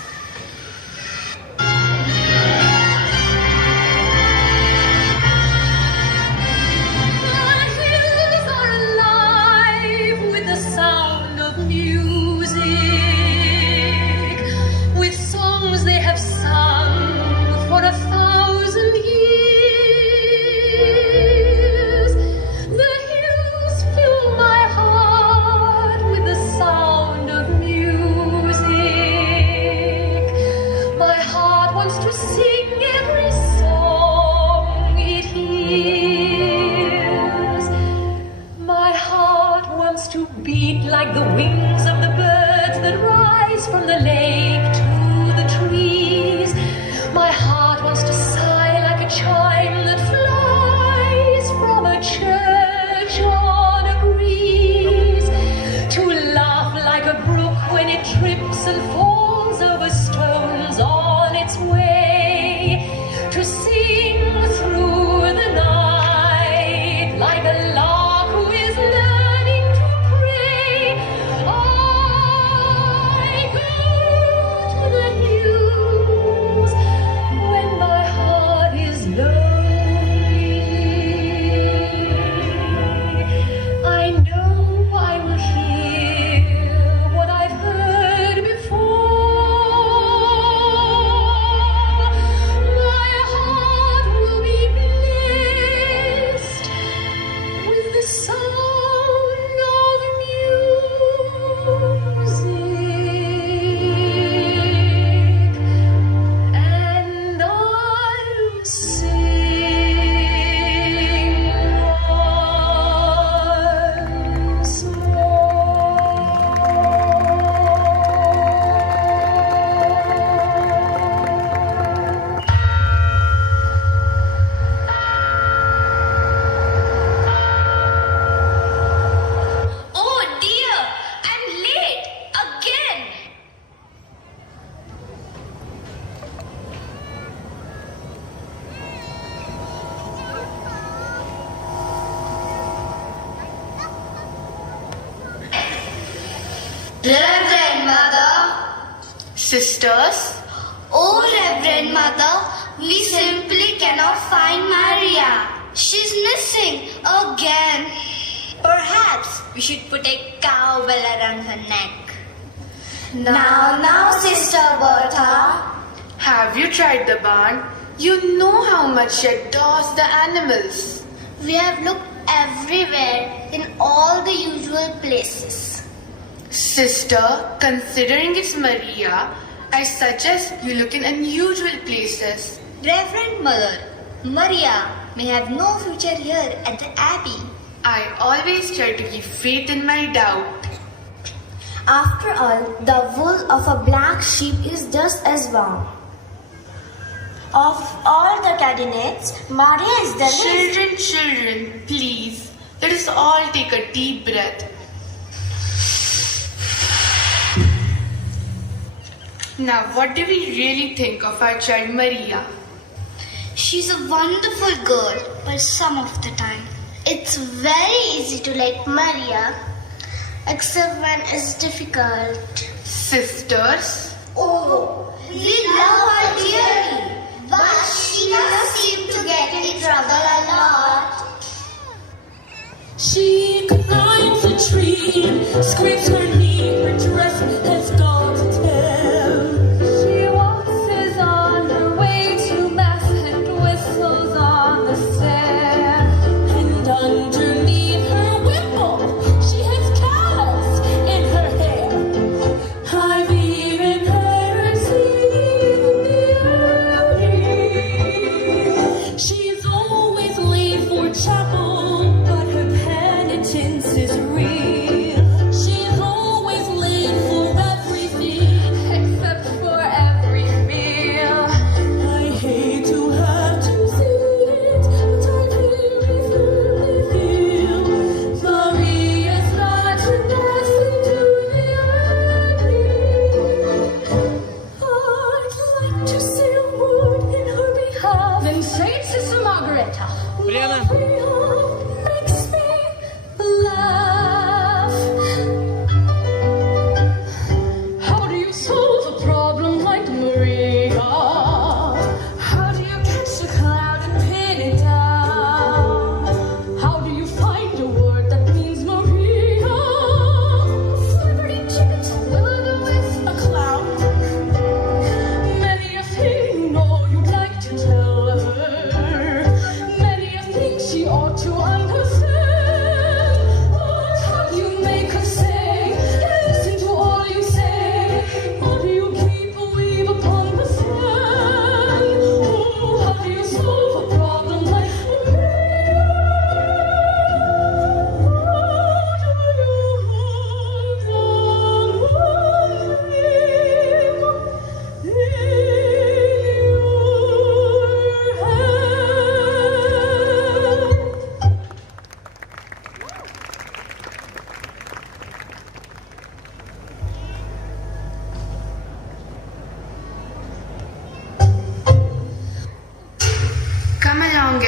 Like the wings of the birds that rise from the lake to the trees. My heart wants to sigh like a chime that flies from a church on a breeze. To laugh like a brook when it trips and falls over stones on its way. To sing through the night like a lark who is learning to pray. I go to the hills when my heart is lonely. I know I will hear what I've heard before. My heart will be blessed with the sound of music, and I'll sing once Oh dear, I'm late again. Reverend Mother, Sisters, oh Reverend Mother, we simply cannot find Maria. She's missing again. perhaps we should put a cowbell around her neck. Now, Sister Bertha. Have you tried the barn? You know how much she adores the animals. We have looked everywhere in all the usual places. Sister, considering it's Maria, I suggest you look in unusual places. Reverend Mother, Maria may have no future here at the Abbey. I always try to keep faith in my doubt. After all, the wool of a black sheep is just as warm. Of all the candidates, Maria is the least. Children, please, let us all take a deep breath. Now, what do we really think of our child Maria? She's a wonderful girl, but some of the time it's very easy to like Maria, except when it's difficult. Sisters? Oh, we love her dearly, but she does seem to get in trouble a lot. She climbs a tree, scrapes her knee, her dress has gone to town. She waltzes on her way to mass and whistles on the stair. And underneath her wimple, she has calloused in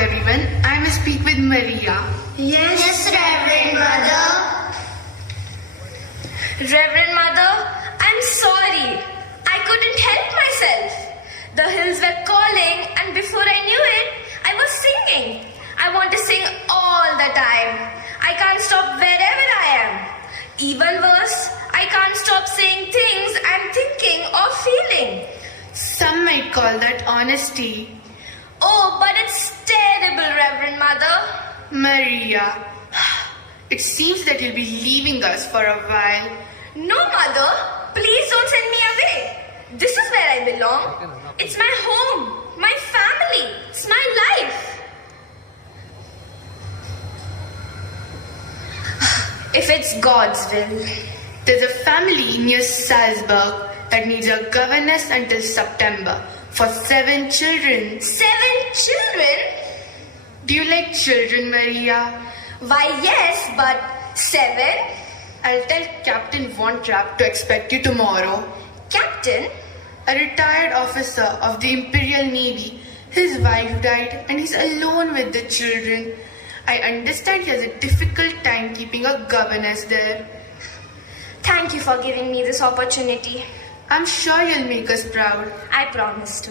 everyone. I may speak with Maria. Yes, Reverend Mother. Reverend Mother, I'm sorry. I couldn't help myself. The hills were calling, and before I knew it, I was singing. I want to sing all the time. I can't stop wherever I am. Even worse, I can't stop saying things I'm thinking or feeling. Some might call that honesty. Oh, but it's terrible, Reverend Mother. Maria, it seems that you'll be leaving us for a while. No, Mother. Please don't send me away. This is where I belong. It's my home, my family, it's my life. If it's God's will. There's a family near Salzburg that needs a governess until September for 7 children. 7 children? Do you like children, Maria? Why, yes, but 7? I'll tell Captain Von Trapp to expect you tomorrow. Captain? A retired officer of the Imperial Navy. His wife died and he's alone with the children. I understand he has a difficult time keeping a governess there. Thank you for giving me this opportunity. I'm sure you'll make us proud. I promise to.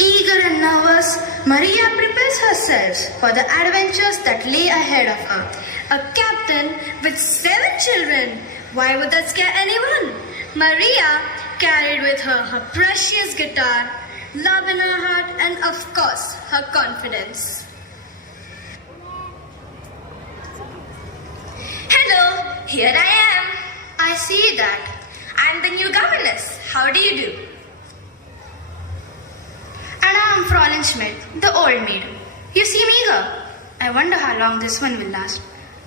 Eager and nervous, Maria prepares herself for the adventures that lay ahead of her. A captain with 7 children. Why would that scare anyone? Maria carried with her her precious guitar, love in her heart, and of course, her confidence. Hello, here I am. I see that. I'm the new governess. How do you do? And I'm Fräulein Schmidt, the old maid. You seem eager. I wonder how long this one will last.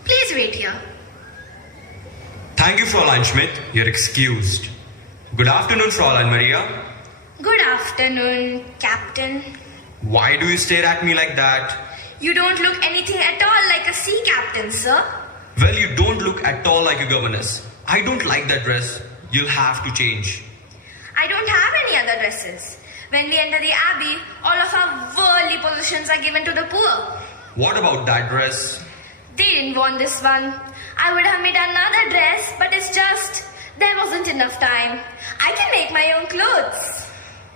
Please wait here. Thank you, Fräulein Schmidt. You're excused. Good afternoon, Fräulein Maria. Good afternoon, Captain. Why do you stare at me like that? You don't look anything at all like a sea captain, sir. Well, you don't look at all like a governess. I don't like that dress. You'll have to change. I don't have any other dresses. When we enter the abbey, all of our worldly possessions are given to the poor. What about that dress? They didn't want this one. I would have made another dress, but it's just, there wasn't enough time. I can make my own clothes.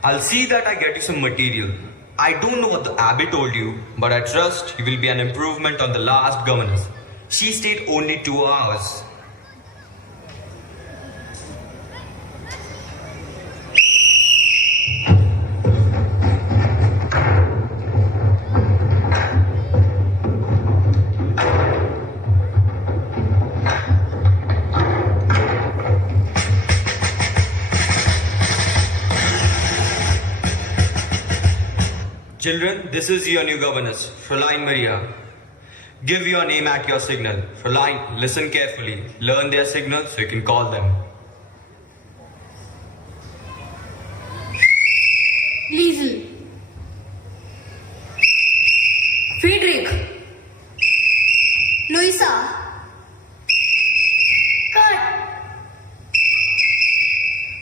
I'll see that I get you some material. I don't know what the abbey told you, but I trust you will be an improvement on the last governess. She stayed only 2 hours. Children, this is your new governess, Fräulein Maria. Give your name at your signal. Fräulein, listen carefully. Learn their signal so you can call them. Liesel. Friedrich. Luisa. Kurt.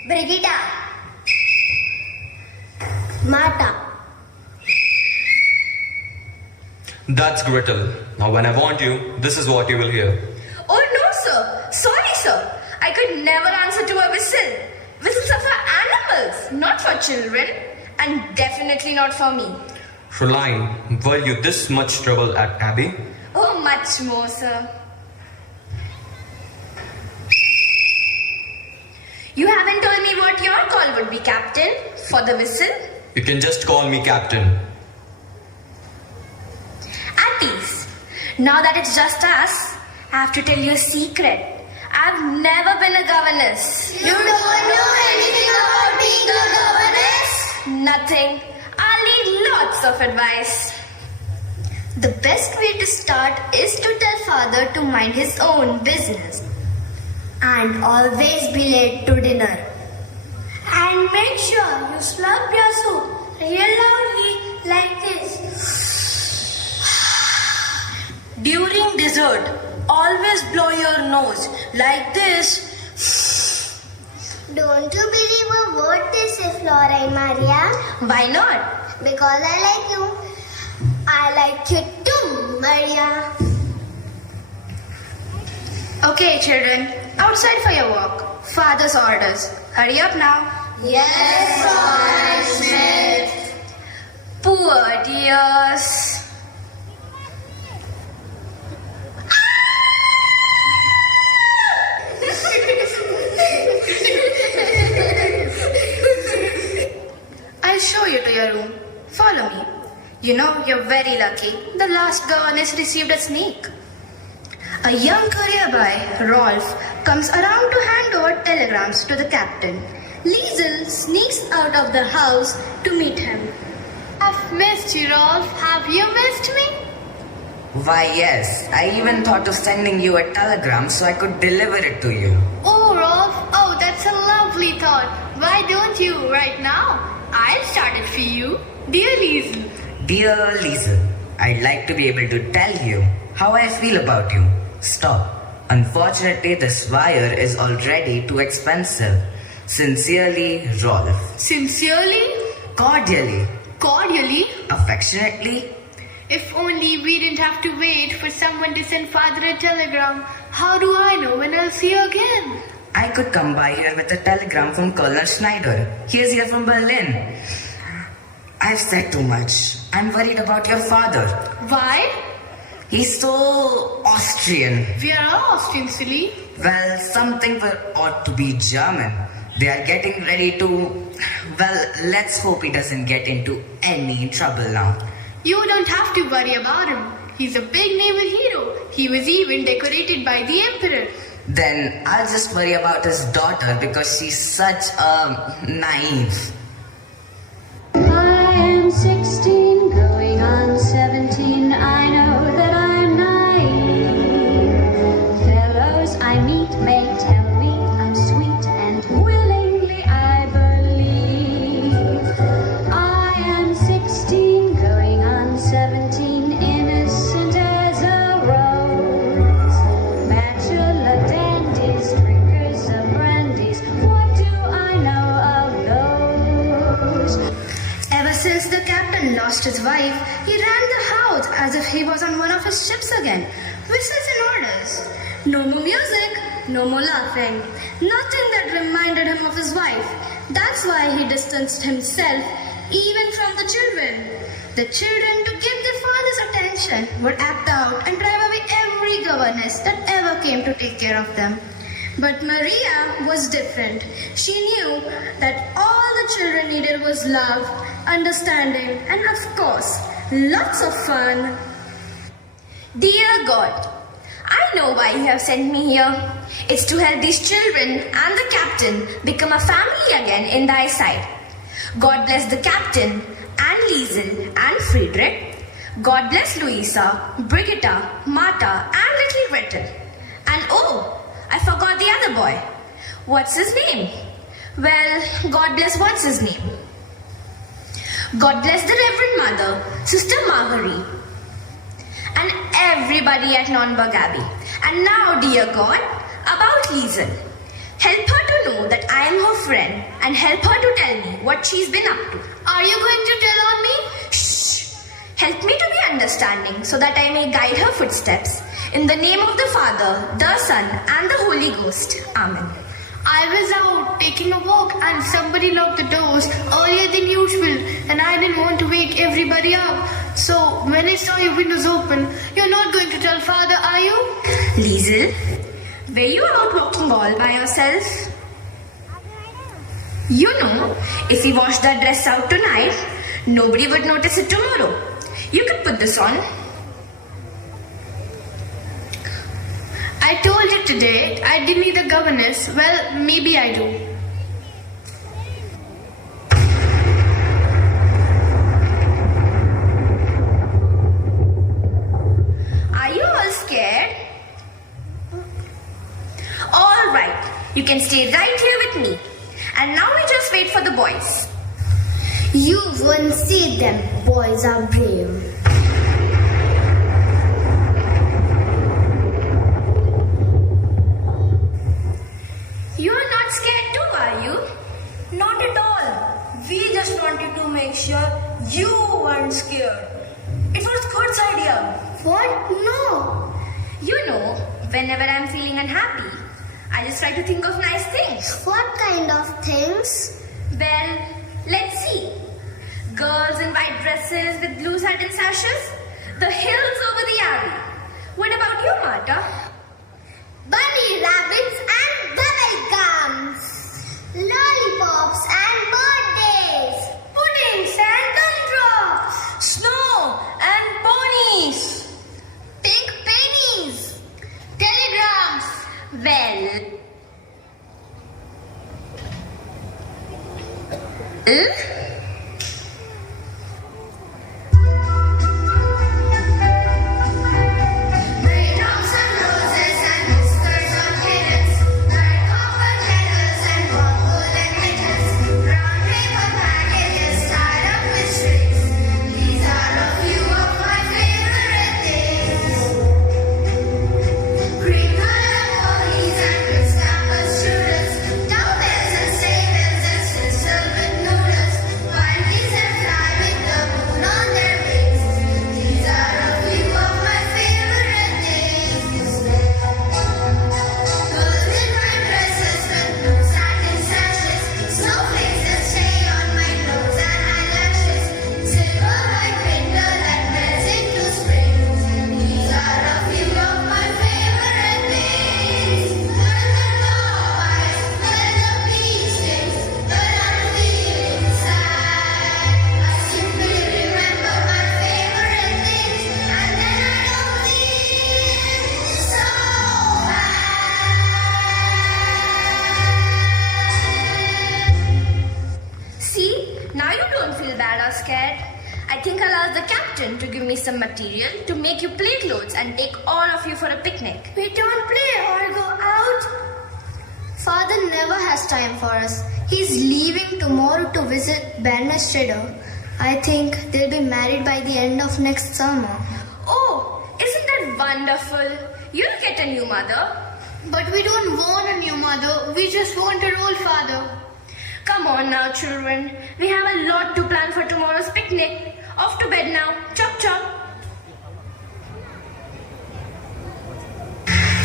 Brigitta. Marta. That's Gretel. Now when I want you, this is what you will hear. Oh no, sir. Sorry, sir. I could never answer to a whistle. Whistles are for animals, not for children. And definitely not for me. Fräulein, were you this much trouble at Abbey? Oh, much more, sir. You haven't told me what your call would be, Captain, for the whistle. You can just call me Captain. At ease. Now that it's just us, I have to tell you a secret. I've never been a governess. You don't know anything about being a governess? Nothing. I'll need lots of advice. The best way to start is to tell father to mind his own business. And always be late to dinner. And make sure you slurp your soup real loudly like this. During dessert, always blow your nose like this. Don't you believe a word they say, Flora and Maria? Why not? Because I like you. I like you too, Maria. Okay, children, outside for your walk. Father's orders. Hurry up now. Yes, Smith. Poor dears. I'll show you to your room. Follow me. You know, you're very lucky. The last governess received a snake. A young courier boy, Rolf, comes around to hand over telegrams to the captain. Liesel sneaks out of the house to meet him. I've missed you, Rolf. Have you missed me? Why, yes. I even thought of sending you a telegram so I could deliver it to you. Oh, Rolf. Oh, that's a lovely thought. Why don't you right now? I'll start it for you. Dear Liesel. Dear Liesel, I'd like to be able to tell you how I feel about you. Stop. Unfortunately, this wire is already too expensive. Sincerely, Rolf. Sincerely? Cordially. Cordially? Affectionately. If only we didn't have to wait for someone to send father a telegram. How do I know when I'll see you again? I could come by here with a telegram from Colonel Schneider. He is here from Berlin. I've said too much. I'm worried about your father. Why? He's so Austrian. We are all Austrian, silly. Well, something ought to be German. They are getting ready to... Well, let's hope he doesn't get into any trouble now. You don't have to worry about him. He's a big naval hero. He was even decorated by the emperor. Then I'll just worry about his daughter because she's such naive. I am 16, going on 17. I know that I'm naive. Fellows I meet may tell me I'm sweet, and willingly I believe. I am 16, going on 17, innocent as a rose. Bachelor dandies, drinkers of brandies, what do I know of those? Ever since the captain lost his wife, he ran the house as if he was on one of his ships again. Whistles and orders. No more music, no more laughing. Nothing that reminded him of his wife. That's why he distanced himself even from the children. The children, to give their father's attention, would act out and drive away every governess that ever came to take care of them. But Maria was different. She knew that all the children needed was love, understanding, and of course, lots of fun. Dear God, I know why you have sent me here. It's to help these children and the captain become a family again in thy sight. God bless the captain and Liesel and Friedrich. God bless Louisa, Brigitta, Marta, and little Gretel. And oh, I forgot the other boy. What's his name? Well, God bless what's his name. God bless the Reverend Mother, Sister Marguerite, and everybody at Nürnberg Abbey. And now, dear God, about Liesel. Help her to know that I am her friend and help her to tell me what she's been up to. Are you going to tell on me? Shh! Help me to be understanding so that I may guide her footsteps. In the name of the Father, the Son, and the Holy Ghost. Amen. I was out taking a walk and somebody locked the doors earlier than usual, and I didn't want to wake everybody up. So when I saw your windows open, you're not going to tell Father, are you? Liesel, were you out walking all by yourself? You know, if we wash that dress out tonight, nobody would notice it tomorrow. You could put this on. I told you today I didn't need a governess. Well, maybe I do. Are you all scared? All right, you can stay right here with me. And now we just wait for the boys. You won't see them. Boys are brave. You're not scared too, are you? Not at all. We just wanted to make sure you weren't scared. It was Kurt's idea. What? No. You know, whenever I'm feeling unhappy, I just try to think of nice things. What kind of things? Well, let's see. Girls in white dresses with blue satin sashes. The hills over the abbey. What about you, Marta? Bunny rabbits and bubble gums. Lollipops and birthdays. Puddings and gumdrops. Snow and ponies. Pink pennies. Telegrams. Well... Raindrops and roses and whiskers on kittens. Bright copper kettles and warm woolen mittens. Brown paper packages tied up with strings. These are a few of my favorite things. Green colored ponies and crisp campus students. Dumbbells and sleigh bells and schnitzel with noodles. Wild geese that fly with the moon on their wings. These are a few of my favorite things. Girls in white dresses with blue satin sashes. Snowflakes that stay on my nose and eyelashes. Silver white winter that melts into spring. These are a few of my favorite things. Lullabies, where the bee stings, but I'm feeling sad. I simply remember my favorite things, and then I don't feel so See, now you don't feel bad or scared. I think I'll ask the captain to give me some material to make you play clothes and take all of you for a picnic. We don't play or go out. Father never has time for us. He's leaving tomorrow to visit Baroness Trader. I think they'll be married by the end of next summer. Oh, isn't that wonderful? You'll get a new mother. But we don't want a new mother. We just want an old father. Come on now, children. We have a lot to plan for tomorrow's picnic. Off to bed now. Chop chop.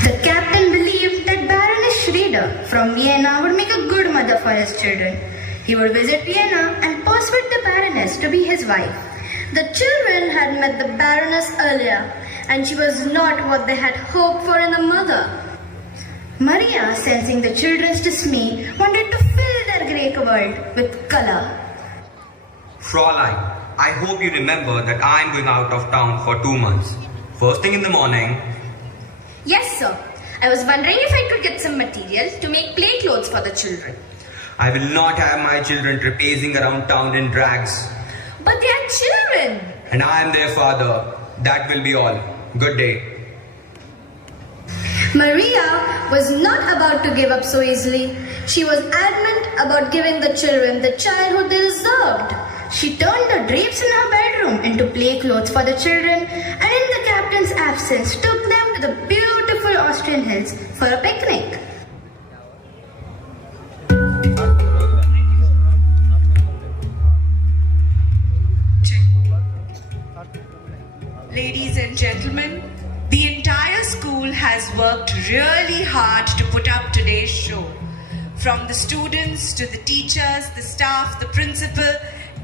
The captain believed that Baroness Schrader from Vienna would make a good mother for his children. He would visit Vienna and persuade the Baroness to be his wife. The children had met the Baroness earlier, and she was not what they had hoped for in a mother. Maria, sensing the children's dismay, wanted to fill their grey world with color. Fraulein, I hope you remember that I am going out of town for 2 months. First thing in the morning. Yes, sir. I was wondering if I could get some material to make play clothes for the children. I will not have my children trapezing around town in drags. But they are children. And I am their father. That will be all. Good day. Maria was not about to give up so easily. She was adamant about giving the children the childhood they deserved. She turned the drapes in her bedroom into play clothes for the children, and in the captain's absence took them to the beautiful Austrian hills for a picnic. Ladies and gentlemen, the entire school has worked really hard to put up today's show. From the students to the teachers, the staff, the principal,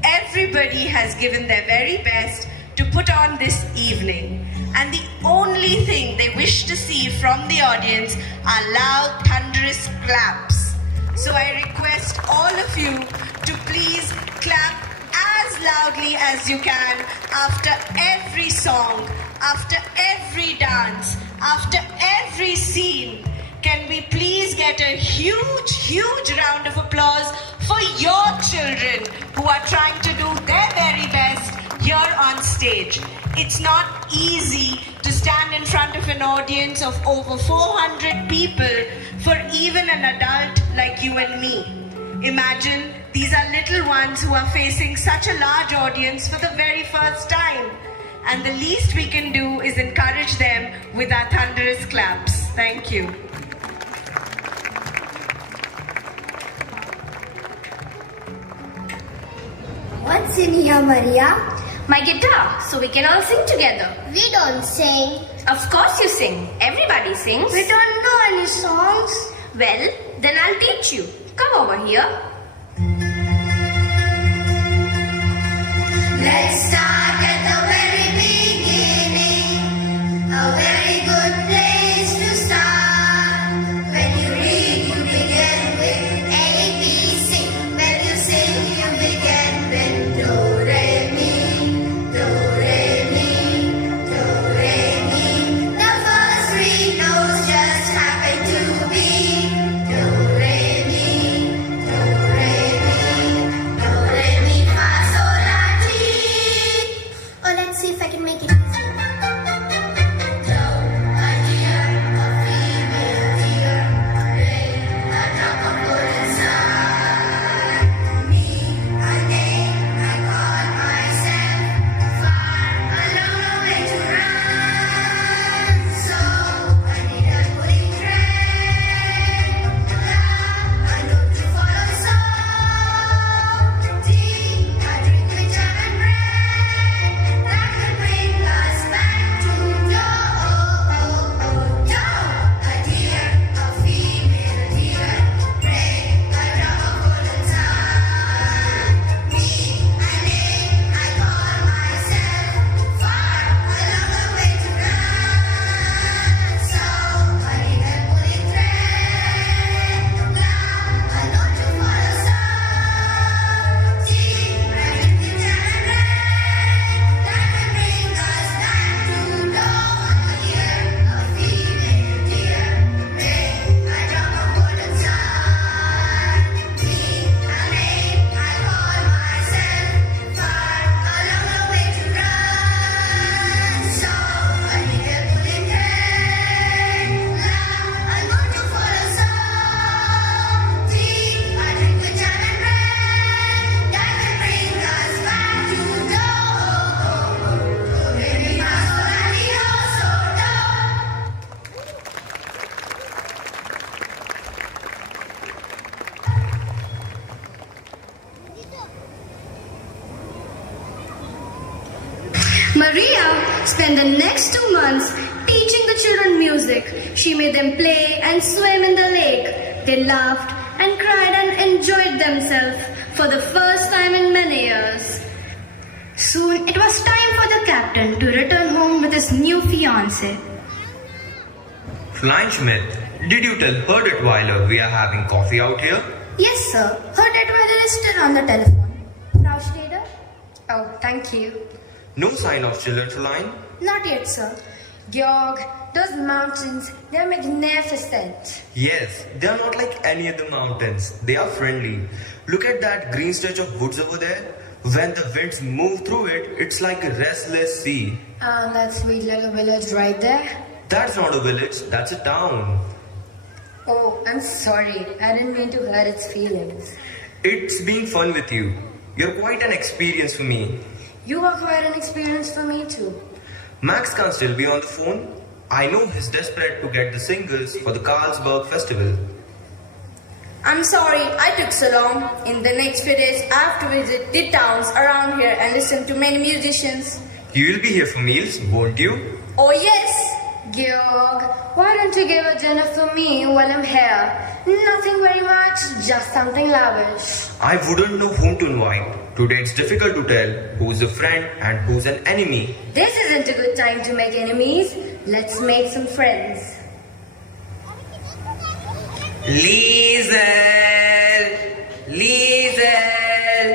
everybody has given their very best to put on this evening. And the only thing they wish to see from the audience are loud, thunderous claps. So I request all of you to please clap as loudly as you can after every song, after every dance, after every scene. Can we please get a huge round of applause for your children who are trying to do their very best here on stage. It's not easy to stand in front of an audience of over 400 people for even an adult like you and me. Imagine these are little ones who are facing such a large audience for the very first time. And the least we can do is encourage them with our thunderous claps. Thank you. Once What's in here, Maria? My guitar, so we can all sing together. We don't sing. Of course you sing. Everybody sings. We don't know any songs. Well, then I'll teach you. Come over here. Let's start at the very beginning. A very good place to start. When you read, you begin with A, B, C. When you sing, you begin with Do, Re, Mi. Do, Re, Mi. Do, Re, Mi. The first three notes just happen to be Do, Re, Mi. Do, Re, Mi. Do, Re, Mi, Fa, Sol, La, Ti. Oh, let's see if I can make it easy. Do, a deer, a female deer. Re, a drop of wood inside. Me, a name I call myself. Far, a long way to run. So, I need a pulling thread. La, a note to follow song. Tea, a drink with jam and bread. That will bring us back to Do. A deer, a female deer. Re, a drop of wood inside. Me, a name I call myself. Far, a long way to run. So, I need a pulling thread. La, a note to follow song. Tea, a drink with jam and bread. That will bring us back to Do. A deer, a female deer. Re, a drop of wood inside. Me, a name I call myself. Far, a long way to run. So, I need a pulling thread. La, a note to follow song. Tea, a drink with jam and bread. That will bring us back to Do. Re, mi, fa, sol, la, ti, do, so, Do. Maria spent the next 2 months teaching the children music. She made them play and swim in the lake. They laughed and cried and enjoyed themselves for the first time in many years. Soon it was time for the captain to return home with his new fiancée. Flying Schmidt, did you tell Herdetweiler we are having coffee out here? Yes, sir. Her Detweiler is still on the telephone. Frau Schneider? Oh, thank you. No sign of children, Fräulein? Not yet, sir. Georg, those mountains, they're magnificent. Yes, they are not like any other mountains. They are friendly. Look at that green stretch of woods over there. When the winds move through it, it's like a restless sea. And that sweet little village right there. That's not a village, that's a town. Oh, I'm sorry. I didn't mean to hurt its feelings. It's being fun with you. You're quite an experience for me. You are quite an experience for me too. Max can't still be on the phone. I know he's desperate to get the singers for the Carlsberg festival. I'm sorry I took so long. In the next few days, I have to visit the towns around here and listen to many musicians. You will be here for meals, won't you? Oh yes! Georg, why don't you give a dinner for me while I'm here? Nothing very much, just something lavish. I wouldn't know whom to invite. Today it's difficult to tell who's a friend and who's an enemy. This isn't a good time to make enemies. Let's make some friends. Liesel! Liesel!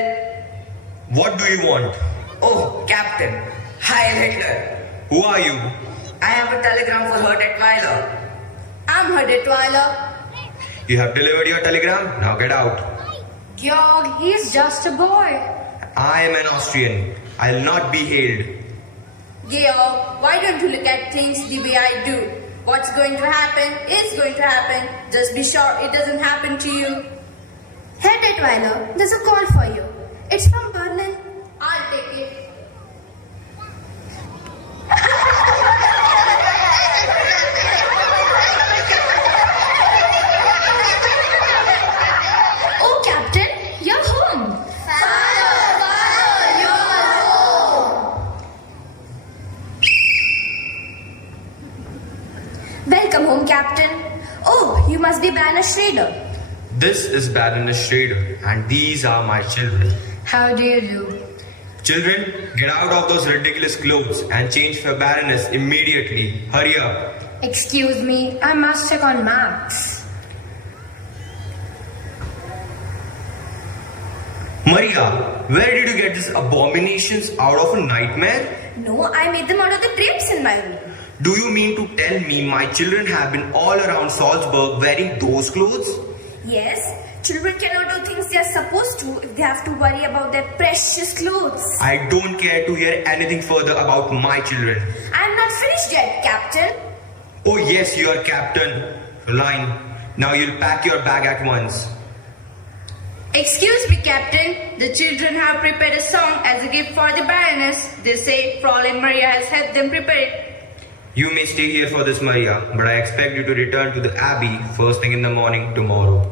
What do you want? Oh, Captain. Hi, Hitler. Who are you? I have a telegram for her Detweiler. I'm her Detweiler. You have delivered your telegram, now get out. Georg, he's just a boy. I am an Austrian. I'll not be hailed. Georg, why don't you look at things the way I do? What's going to happen is going to happen. Just be sure it doesn't happen to you. Herr Detweiler, there's a call for you. It's from Berlin. I'll take it. Oh, Captain, you're home. Follow must be Baroness Schrader. This is Baroness Schrader, and these are my children. How dare you? Children, get out of those ridiculous clothes and change for Baroness immediately. Hurry up. Excuse me, I must check on Max. Maria, where did you get these abominations out of a nightmare? No, I made them out of the drapes in my room. Do you mean to tell me my children have been all around Salzburg wearing those clothes? Yes, children cannot do things they are supposed to if they have to worry about their precious clothes. I don't care to hear anything further about my children. I am not finished yet, Captain. Oh yes, you are Captain. Line. Now you'll pack your bag at once. Excuse me, Captain. The children have prepared a song as a gift for the Baroness. They say Fraulein Maria has helped them prepare it. You may stay here for this, Maria, but I expect you to return to the Abbey first thing in the morning tomorrow.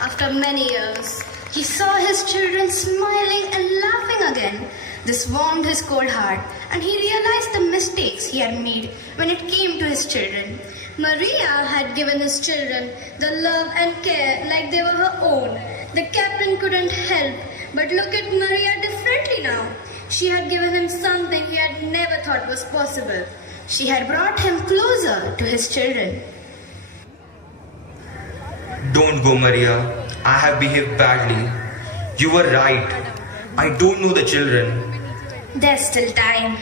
after many years. He saw his children smiling and laughing again. This warmed his cold heart, and he realized the mistakes he had made when it came to his children. Maria had given his children the love and care like they were her own. The captain couldn't help but look at Maria differently now. She had given him something he had never thought was possible. She had brought him closer to his children. Don't go, Maria. I have behaved badly. You were right. I don't know the children. There's still time.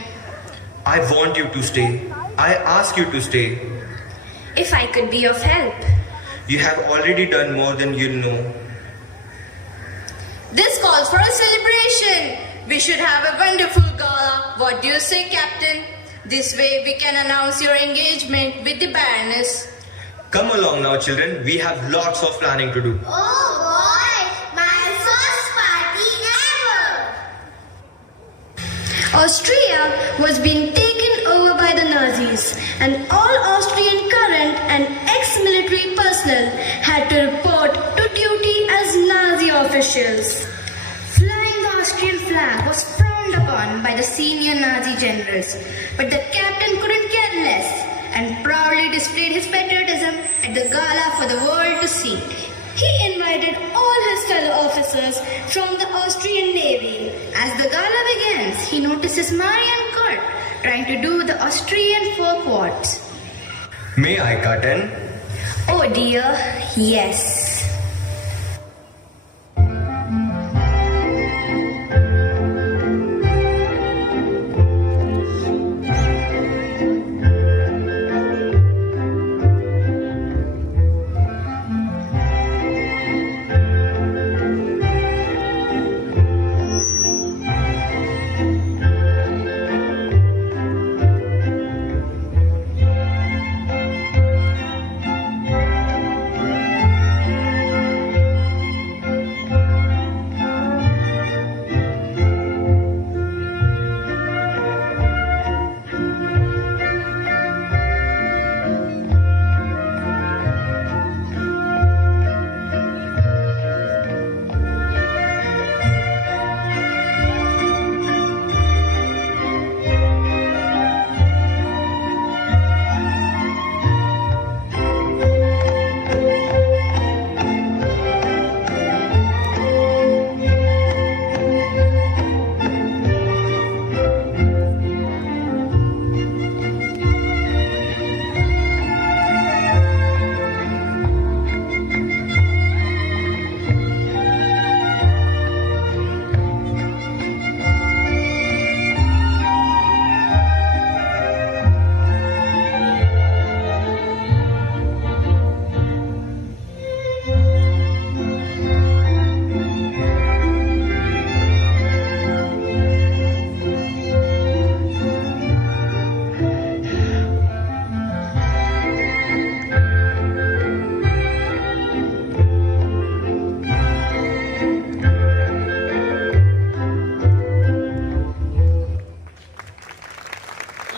I want you to stay. I ask you to stay. If I could be of help. You have already done more than you know. This calls for a celebration. We should have a wonderful gala. What do you say, Captain? This way we can announce your engagement with the Baroness. Come along now, children. We have lots of planning to do. Oh boy, my first party ever! Austria was being taken over by the Nazis, and all Austrian current and ex-military colossal had to report to duty as Nazi officials. Flying the Austrian flag was frowned upon by the senior Nazi generals, but the captain couldn't care less and proudly displayed his patriotism at the gala for the world to see. He invited all his fellow officers from the Austrian Navy. As the gala begins, he notices Mary and Kurt trying to do the Austrian folk waltz. May I cut in? Oh dear, yes.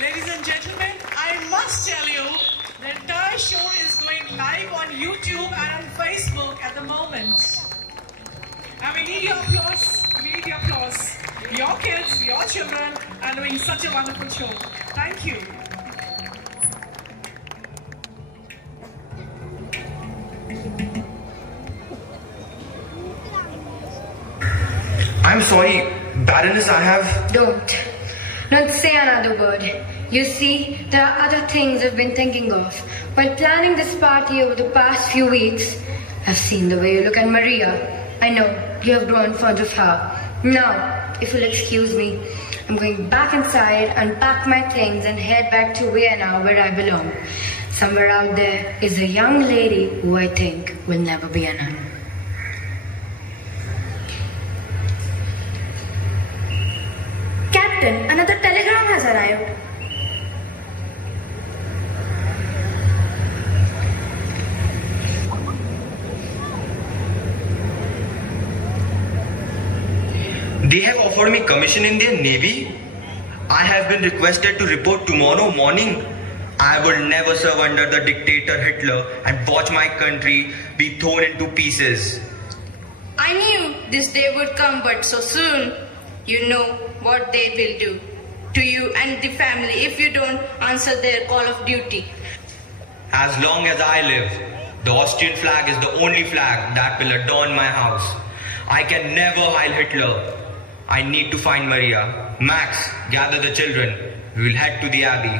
Ladies and gentlemen, I must tell you, the entire show is going live on YouTube and on Facebook at the moment. And we need your applause. We need your applause. Your kids, your children are doing such a wonderful show. Thank you. I'm sorry, Baroness, I have... Don't say another word. You see, there are other things I've been thinking of. While planning this party over the past few weeks, I've seen the way you look at Maria. I know, you have grown fond of her. Now, if you'll excuse me, I'm going back inside, unpack my things and head back to Vienna where I belong. Somewhere out there is a young lady who I think will never be a nun. Captain, another telegram has arrived. They have offered me commission in their navy. I have been requested to report tomorrow morning. I will never serve under the dictator Hitler and watch my country be torn into pieces. I knew this day would come, but so soon. You know what they will do to you and the family if you don't answer their call of duty. As long as I live, the Austrian flag is the only flag that will adorn my house. I can never Heil Hitler. I need to find Maria. Max, gather the children. We will head to the abbey.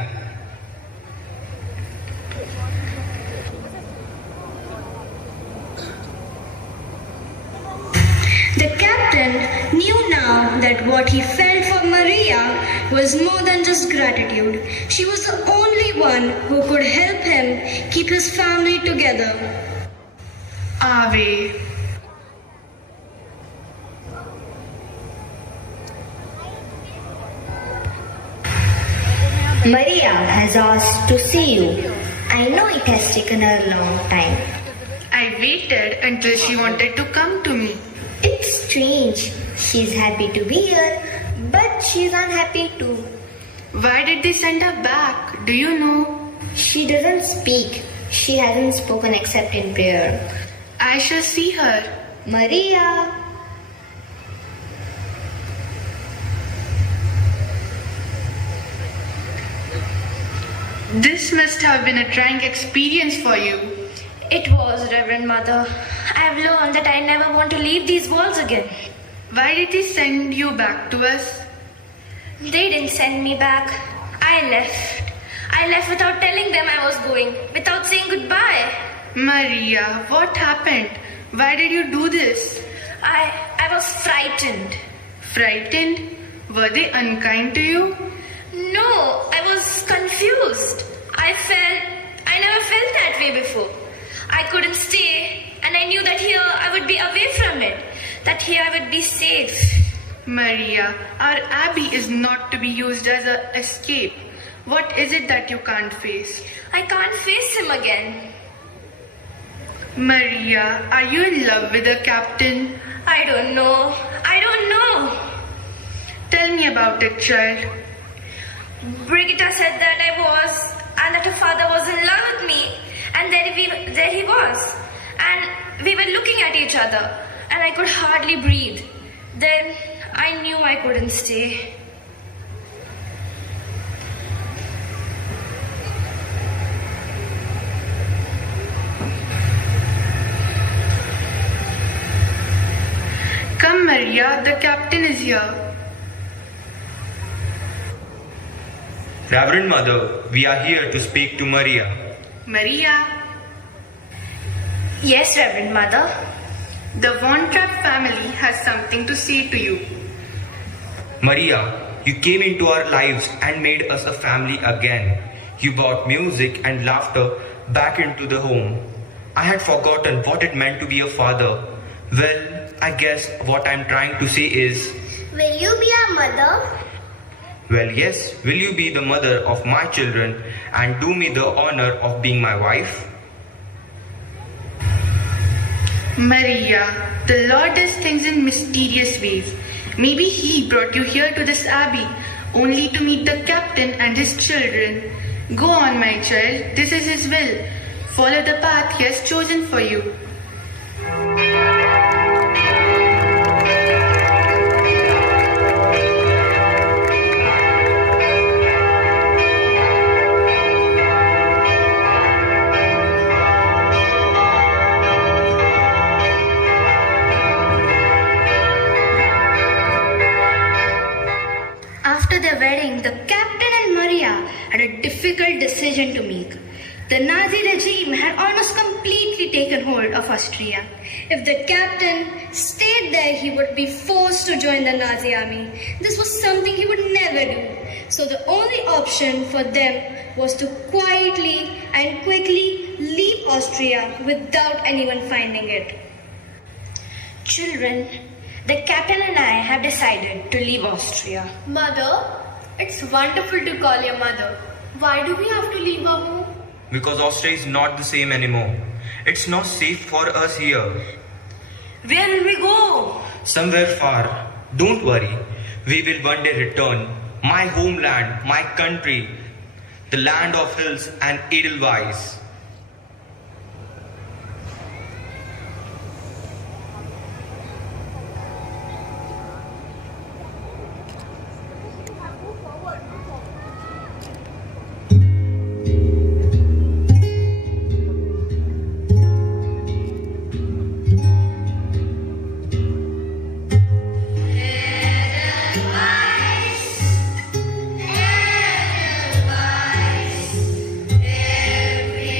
The captain knew now that what he felt for Maria was more than just gratitude. She was the only one who could help him keep his family together. Ave. Maria has asked to see you. I know it has taken her a long time. I waited until she wanted to come to me. It's strange. She's happy to be here, but she's unhappy too. Why did they send her back? Do you know? She doesn't speak. She hasn't spoken except in prayer. I shall see her. Maria! This must have been a trying experience for you. It was, Reverend Mother. I have learned that I never want to leave these walls again. Why did they send you back to us? They didn't send me back. I left. I left without telling them I was going, without saying goodbye. Maria, what happened? Why did you do this? I was frightened. Frightened? Were they unkind to you? No, I was confused. I never felt that way before. I couldn't stay, and I knew that here I would be away from it, that here I would be safe. Maria, our abbey is not to be used as an escape. What is it that you can't face? I can't face him again. Maria, are you in love with the captain? I don't know. Tell me about it, child. Brigitta said that I was, and that her father was in love with me, and there he was. And we were looking at each other, and I could hardly breathe. Then I knew I couldn't stay. Come, Maria, the captain is here. Reverend Mother, we are here to speak to Maria. Maria? Yes, Reverend Mother. The Von Trapp family has something to say to you. Maria, you came into our lives and made us a family again. You brought music and laughter back into the home. I had forgotten what it meant to be a father. Well, I guess what I'm trying to say is... Will you be our mother? Well, yes, will you be the mother of my children and do me the honor of being my wife? Maria, the Lord does things in mysterious ways. Maybe He brought you here to this abbey only to meet the captain and his children. Go on, my child, this is His will. Follow the path He has chosen for you. After their wedding, the captain and Maria had a difficult decision to make. The Nazi regime had almost completely taken hold of Austria. If the captain stayed there, he would be forced to join the Nazi army. This was something he would never do. So the only option for them was to quietly and quickly leave Austria without anyone finding it. Children, the captain and I have decided to leave Austria. Mother, it's wonderful to call your mother. Why do we have to leave our home? Because Austria is not the same anymore. It's not safe for us here. Where will we go? Somewhere far. Don't worry. We will one day return. My homeland, my country, the land of hills and Edelweiss. Every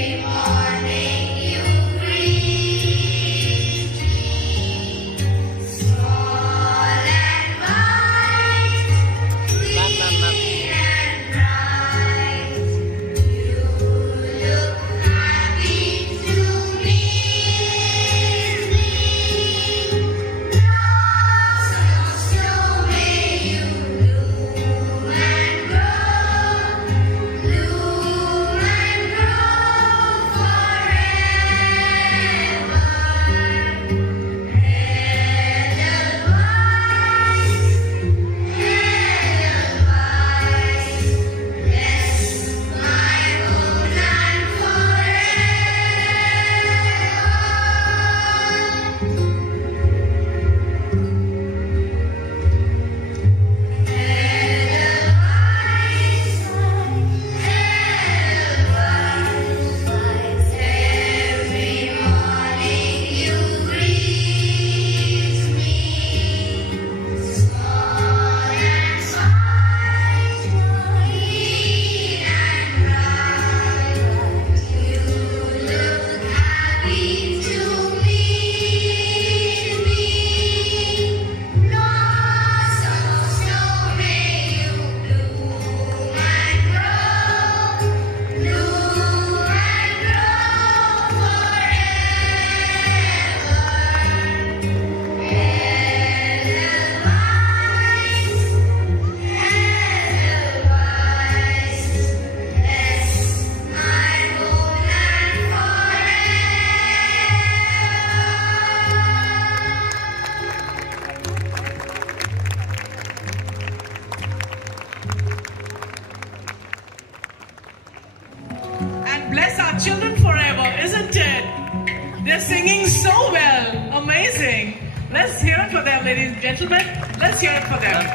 Let's hear it for them, ladies and gentlemen. Let's hear it for them.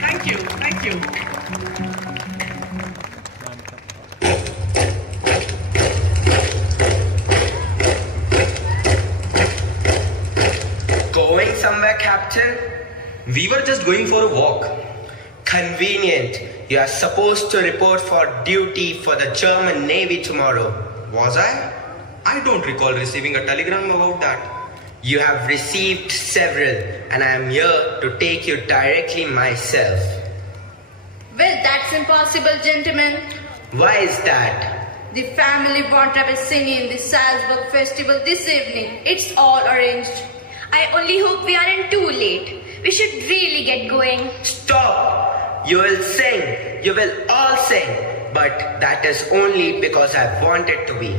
Thank you. Thank you. Going somewhere, Captain? We were just going for a walk. Convenient. You are supposed to report for duty for the German Navy tomorrow. Was I? I don't recall receiving a telegram about that. You have received several, and I am here to take you directly myself. Well, that's impossible, gentlemen. Why is that? The family Von Trapp is singing the Salzburg festival this evening. It's all arranged. I only hope we aren't too late. We should really get going. Stop! You will sing. You will all sing. But that is only because I want it to be.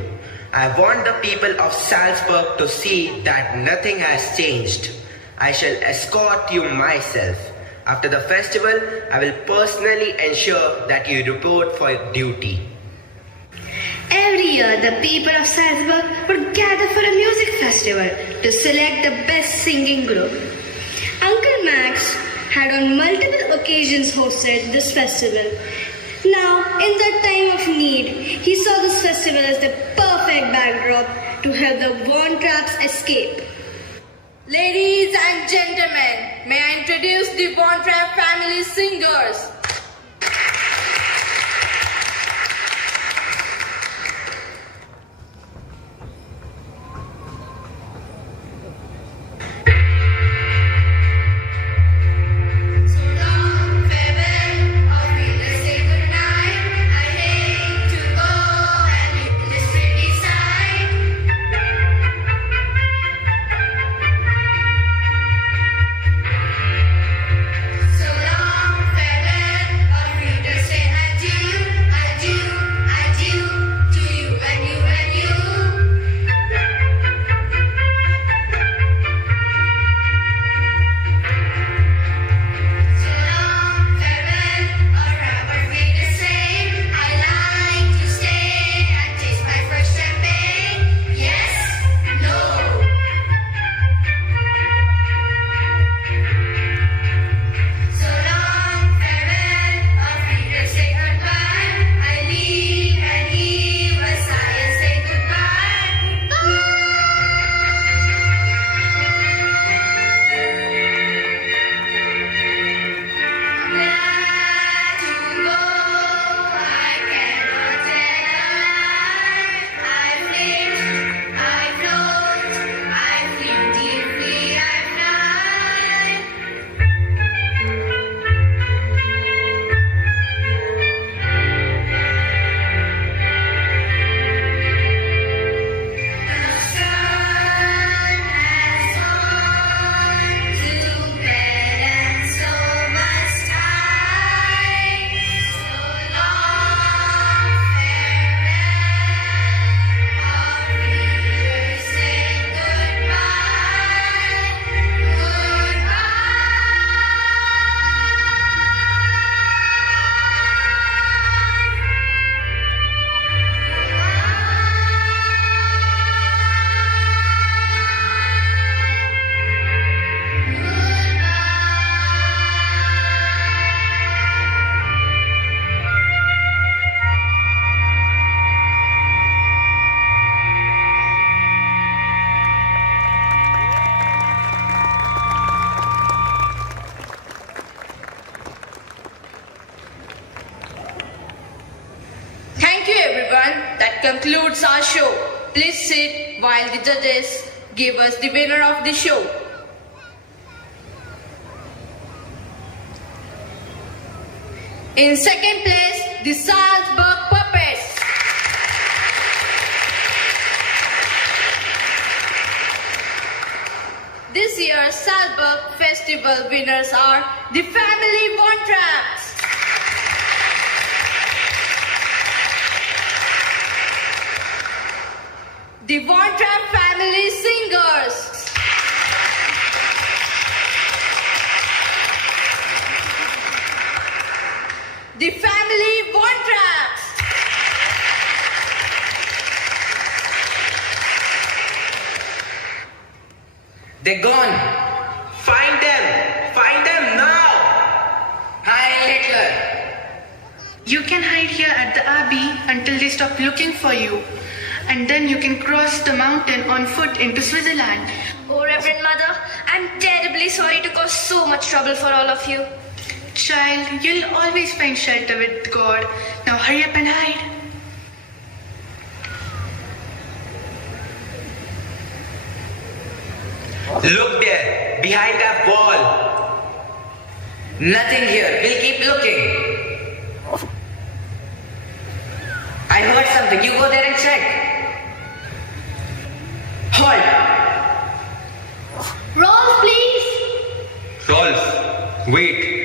I want the people of Salzburg to see that nothing has changed. I shall escort you myself. After the festival, I will personally ensure that you report for duty. Every year, the people of Salzburg would gather for a music festival to select the best singing group. Uncle Max had on multiple occasions hosted this festival. Now, in that time of need, he saw this festival as the perfect backdrop to help the Von Trapps escape. Ladies and gentlemen, may I introduce the Von Trapp family singers. That concludes our show. Please sit while the judges give us the winner of the show. In second place, the Salzburg Puppets. This year's Salzburg Festival winners are the family Von Trapps. The Von Trapp family singers. The family Von Trapps. They're gone. Find them! Find them now! Heil Hitler! You can hide here at the Abbey until they stop looking for you. And then you can cross the mountain on foot into Switzerland. Oh, Reverend Mother, I'm terribly sorry to cause so much trouble for all of you. Child, you'll always find shelter with God. Now hurry up and hide. Look there, behind that wall. Nothing here. We'll keep looking. I heard something. You go there and check. Halt! Rolf, please. Rolf, wait.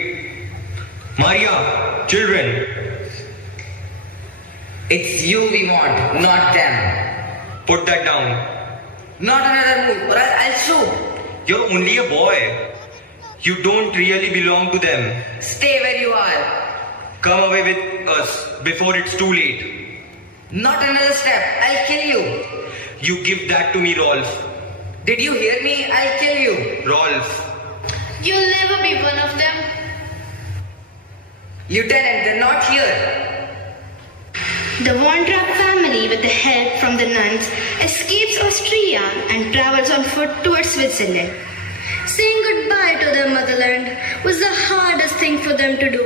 Maria, children. It's you we want, not them. Put that down. Not another move, or else I'll shoot. You're only a boy. You don't really belong to them. Stay where you are. Come away with us before it's too late. Not another step. I'll kill you. You give that to me, Rolf. Did you hear me? I'll kill you. Rolf. You'll never be one of them. Lieutenant, they're not here. The Von Trapp family, with the help from the nuns, escapes Austria and travels on foot towards Switzerland. Saying goodbye to their motherland was the hardest thing for them to do,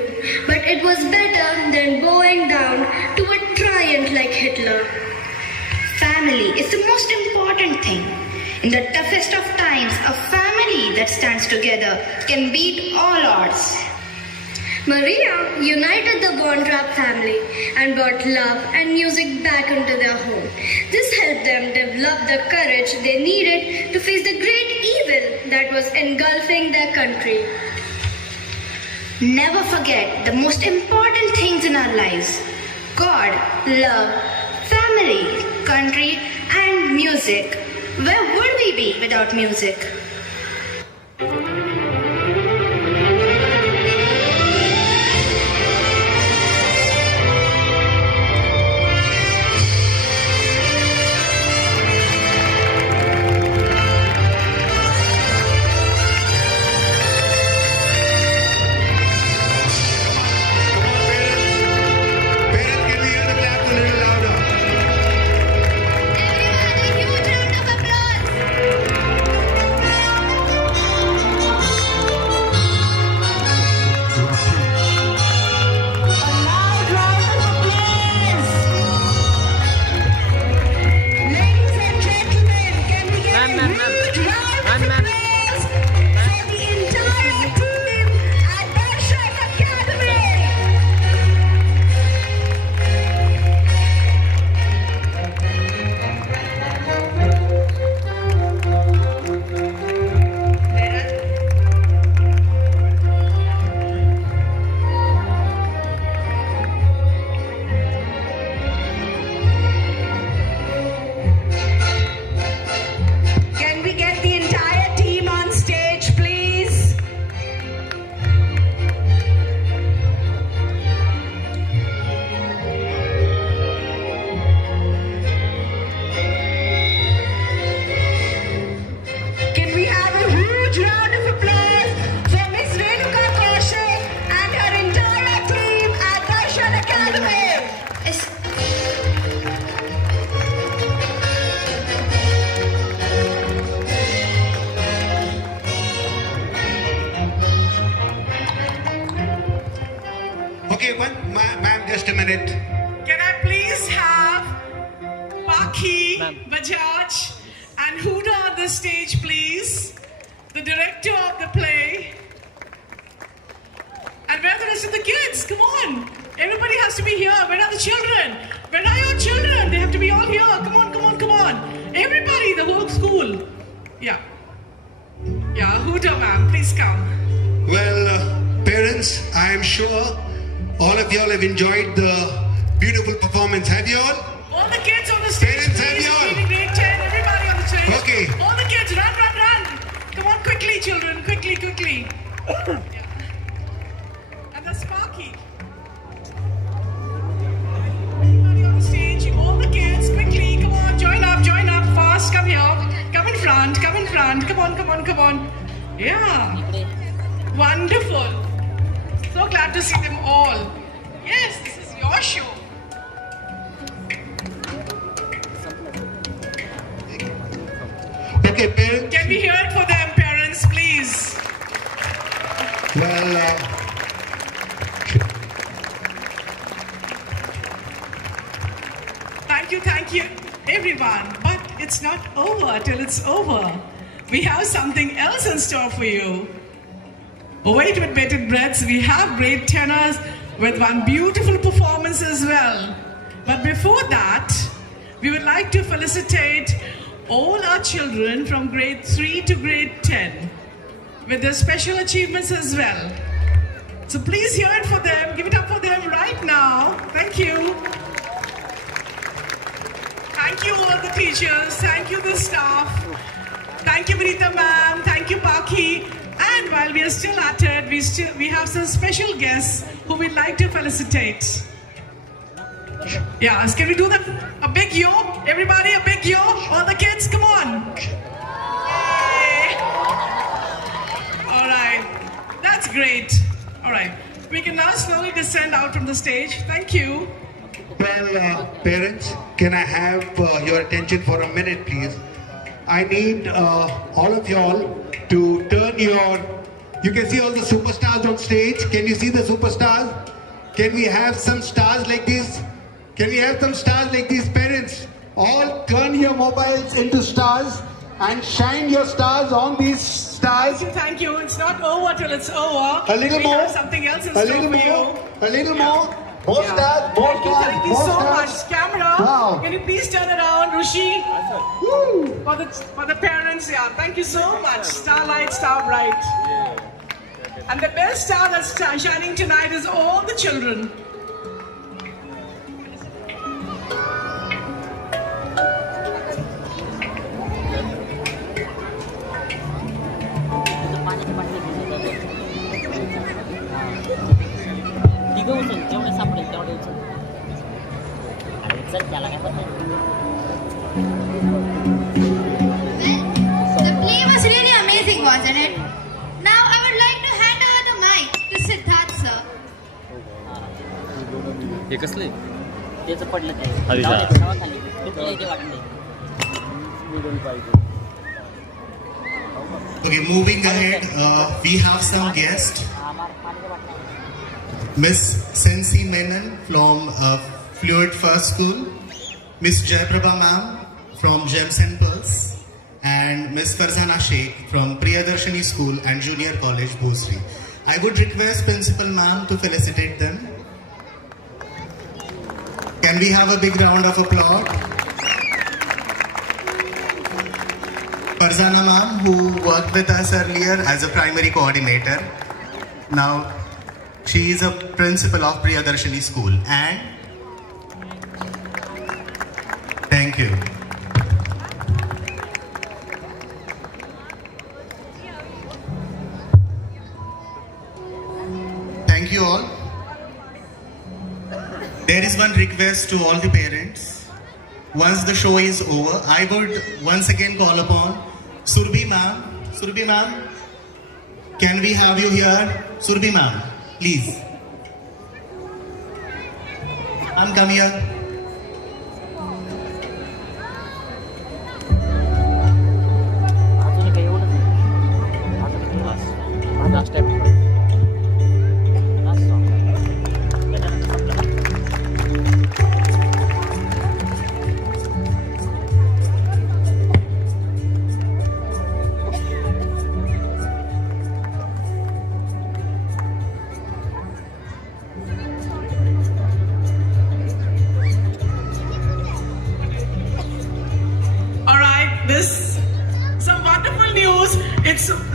but it was better than bowing down to a tyrant like Hitler. Family is the most important thing. In the toughest of times, a family that stands together can beat all odds. Maria united the Von Trapp family and brought love and music back into their home. This helped them develop the courage they needed to face the great evil that was engulfing their country. Never forget the most important things in our lives: God, love, family, country, and music. Where would we be without music? Ma'am, just a minute. Can I please have Paki, Bajaj, and Huda on the stage, please? The director of the play. And where are the rest of the kids? Come on. Everybody has to be here. Where are the children? Where are your children? They have to be all here. Come on, come on, come on. Everybody, the whole school. Yeah. Yeah, Huda, ma'am, please come. Well, parents, I am sure all of y'all have enjoyed the beautiful performance. Have you all? All the kids on the stage. Parents, have you all? Grade 10, everybody on the stage. Okay. All the kids, run, run, run. Come on, quickly, children. Quickly, quickly. Yeah. And the Sparky. Everybody on the stage. All the kids, quickly. Come on, join up, fast. Come here. Come in front, come in front. front. Come on, come on, come on. Yeah. Wonderful. So glad to see them all. Yes, this is your show. Okay, parents. Can we hear it for them, parents, please? Well, thank you, everyone. But it's not over till it's over. We have something else in store for you. Wait with bated breaths. We have great tenors with one beautiful performance as well. But before that, we would like to felicitate all our children from grade 3 to grade 10 with their special achievements as well. So please hear it for them. Give it up for them right now. Thank you. Thank you all the teachers. Thank you the staff. Thank you Vinita ma'am. Thank you Paki. And while we are still at it, we have some special guests who we'd like to felicitate. Yeah, can we do that? A big yo? Everybody, a big yo? All the kids, come on. Yay. All right, that's great. All right, we can now slowly descend out from the stage. Thank you. Well, parents, can I have your attention for a minute, please? I need all of y'all to turn your... You can see all the superstars on stage. Can you see the superstars? Can we have some stars like this? Can we have some stars like these, parents? All turn your mobiles into stars and shine your stars on these stars. Thank you. It's not over till it's over. A little we more. Have something else in store for you. A little more. More stars. More stars. Thank you more so stars. much. Camera, Wow. can you please turn around, Rushi? Woo. For the parents, yeah. Thank you so much. Starlight, star bright. And the best star that's shining tonight is all the children. The play was really amazing, wasn't it? Now I would like to hand over the mic to Siddharth sir. हे कसले त्याचं पडलं ते Okay, moving ahead, we have some guests. Miss Sensi Menon from Fluid First School, Miss Jaiprabha ma'am from Gems and Pearls, and Miss Farzana Sheikh from Priyadarshini School and Junior College, Bhosri. I would request Principal ma'am to felicitate them. Can we have a big round of applause? Farzana ma'am, who worked with us earlier as a primary coordinator. Now, she is a principal of Priyadarshini School. And thank you. Thank you all. There is one request to all the parents. Once the show is over, I would once again call upon Surbhi ma'am. Surbhi ma'am, can we have you here? Surbhi ma'am, please. Ma'am, come here.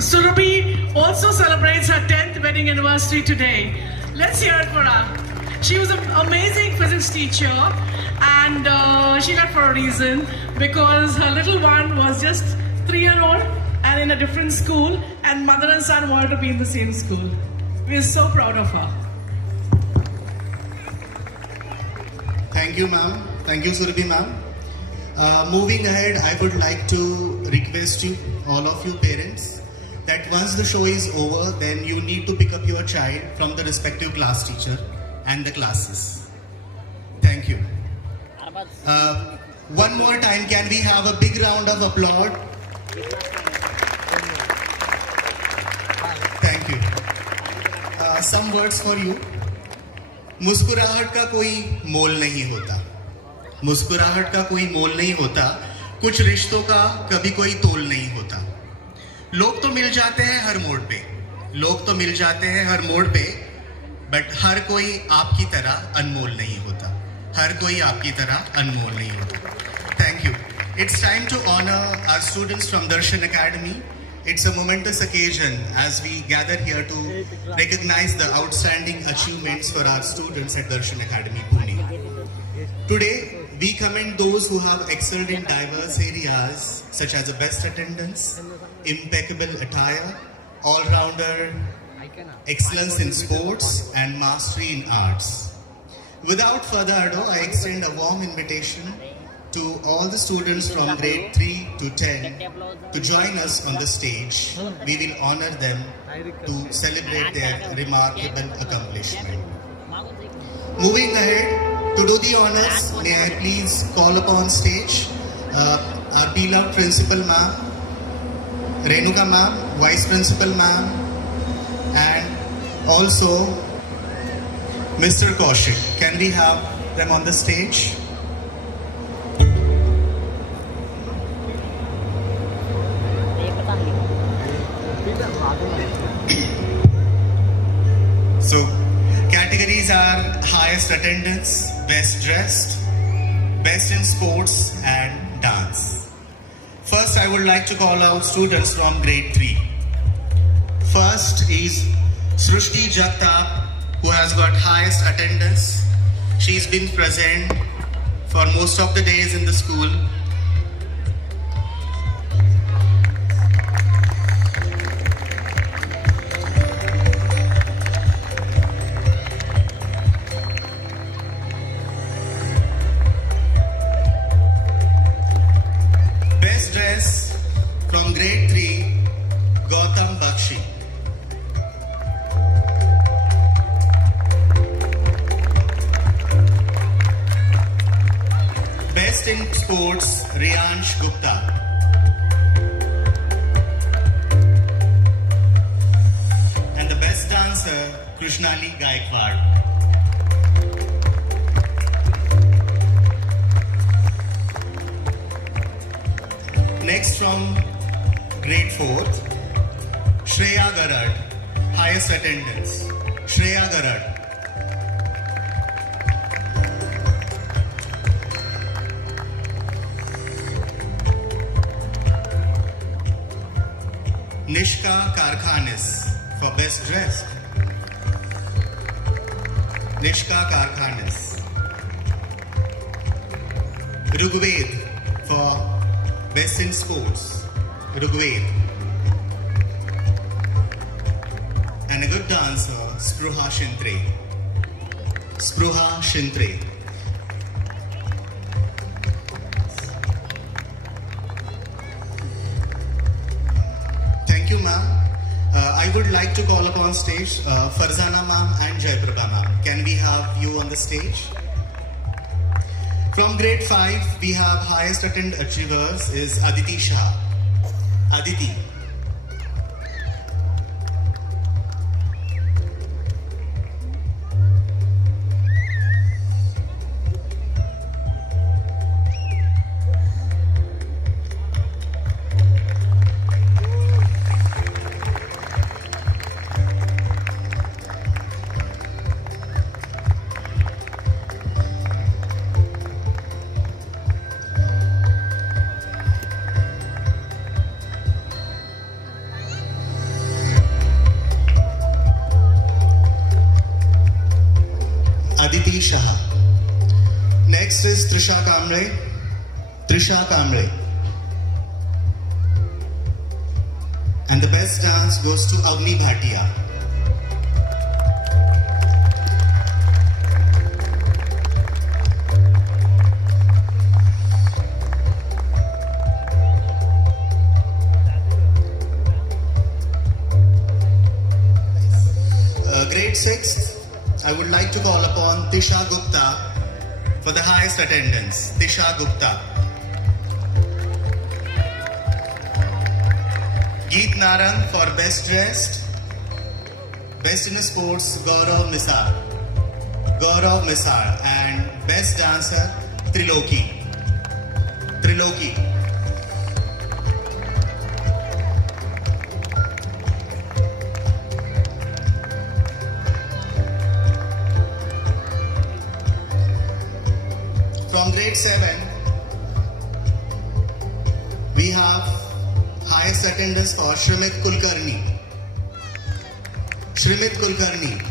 Surabhi also celebrates her 10th wedding anniversary today. Let's hear it for her. She was an amazing physics teacher, and she left for a reason because her little one was just 3-year-old and in a different school, and mother and son wanted to be in the same school. We are so proud of her. Thank you, ma'am. Thank you, Surbhi ma'am. Moving ahead, I would like to request you, all of you parents, that once the show is over, then you need to pick up your child from the respective class teacher and the classes. Thank you. One more time, can we have a big round of applause? Thank you. Some words for you. मुस्कुराहट का कोई मोल नहीं होता. मुस्कुराहट का कोई मोल नहीं होता. कुछ रिश्तों का कभी कोई तोल नहीं होता. लोग तो मिल जाते हैं हर मोड़ पे. लोग तो मिल जाते हैं हर मोड़ पे. बट हर कोई आपकी तरह अनमोल नहीं होता. हर कोई आपकी तरह अनमोल नहीं होता. Thank you. It's time to honor our students from Darshan Academy. It's a momentous occasion as we gather here to recognize the outstanding achievements for our students at Darshan Academy, Pune. Today, we commend those who have excelled in diverse areas such as the best attendance, impeccable attire, all-rounder, excellence in sports, and mastery in arts. Without further ado, I extend a warm invitation to all the students from grade 3 to 10 to join us on the stage. We will honor them to celebrate their remarkable accomplishment. Moving ahead, to do the honors, may I please call upon stage our beloved principal ma'am, Renuka ma'am, vice principal ma'am, and also Mr. Kaushik. Can we have them on the stage? So, categories are highest attendance, best dressed, best in sports, and dance. First, I would like to call out students from grade 3. First is Srushti Jagtap, who has got highest attendance. She's been present for most of the days in the school. Best dress from grade 3, Gautam Bakshi. Best in sports, Riyansh Gupta. And the best dancer, Krishnali Gaikwad. Next from grade 4th, Shreya Garad, highest attendance. Shreya Garad. Nishka Karkhanis for best dressed. Nishka Karkhanis. Rugved for best in sports. Rugved. And a good dancer, Spruha Shintre. Spruha Shintre. Thank you, ma'am. I would like to call upon stage Farzana ma'am and Jaiprabha ma'am. Can we have you on the stage? From grade 5, we have highest attended achievers is Aditi Shah. Aditi. Aditi Shah. Next is Trisha Kamble. Trisha Kamble. And the best dance goes to Agni Bhatia. grade 6th, I would like to call upon Tisha Gupta for the highest attendance. Tisha Gupta. Geet Narang for best dressed. Best in sports, Gaurav Misar. Gaurav Misar. And best dancer, Triloki. Triloki. From grade 7, we have highest attendance for Shrimit Kulkarni. Shrimit Kulkarni.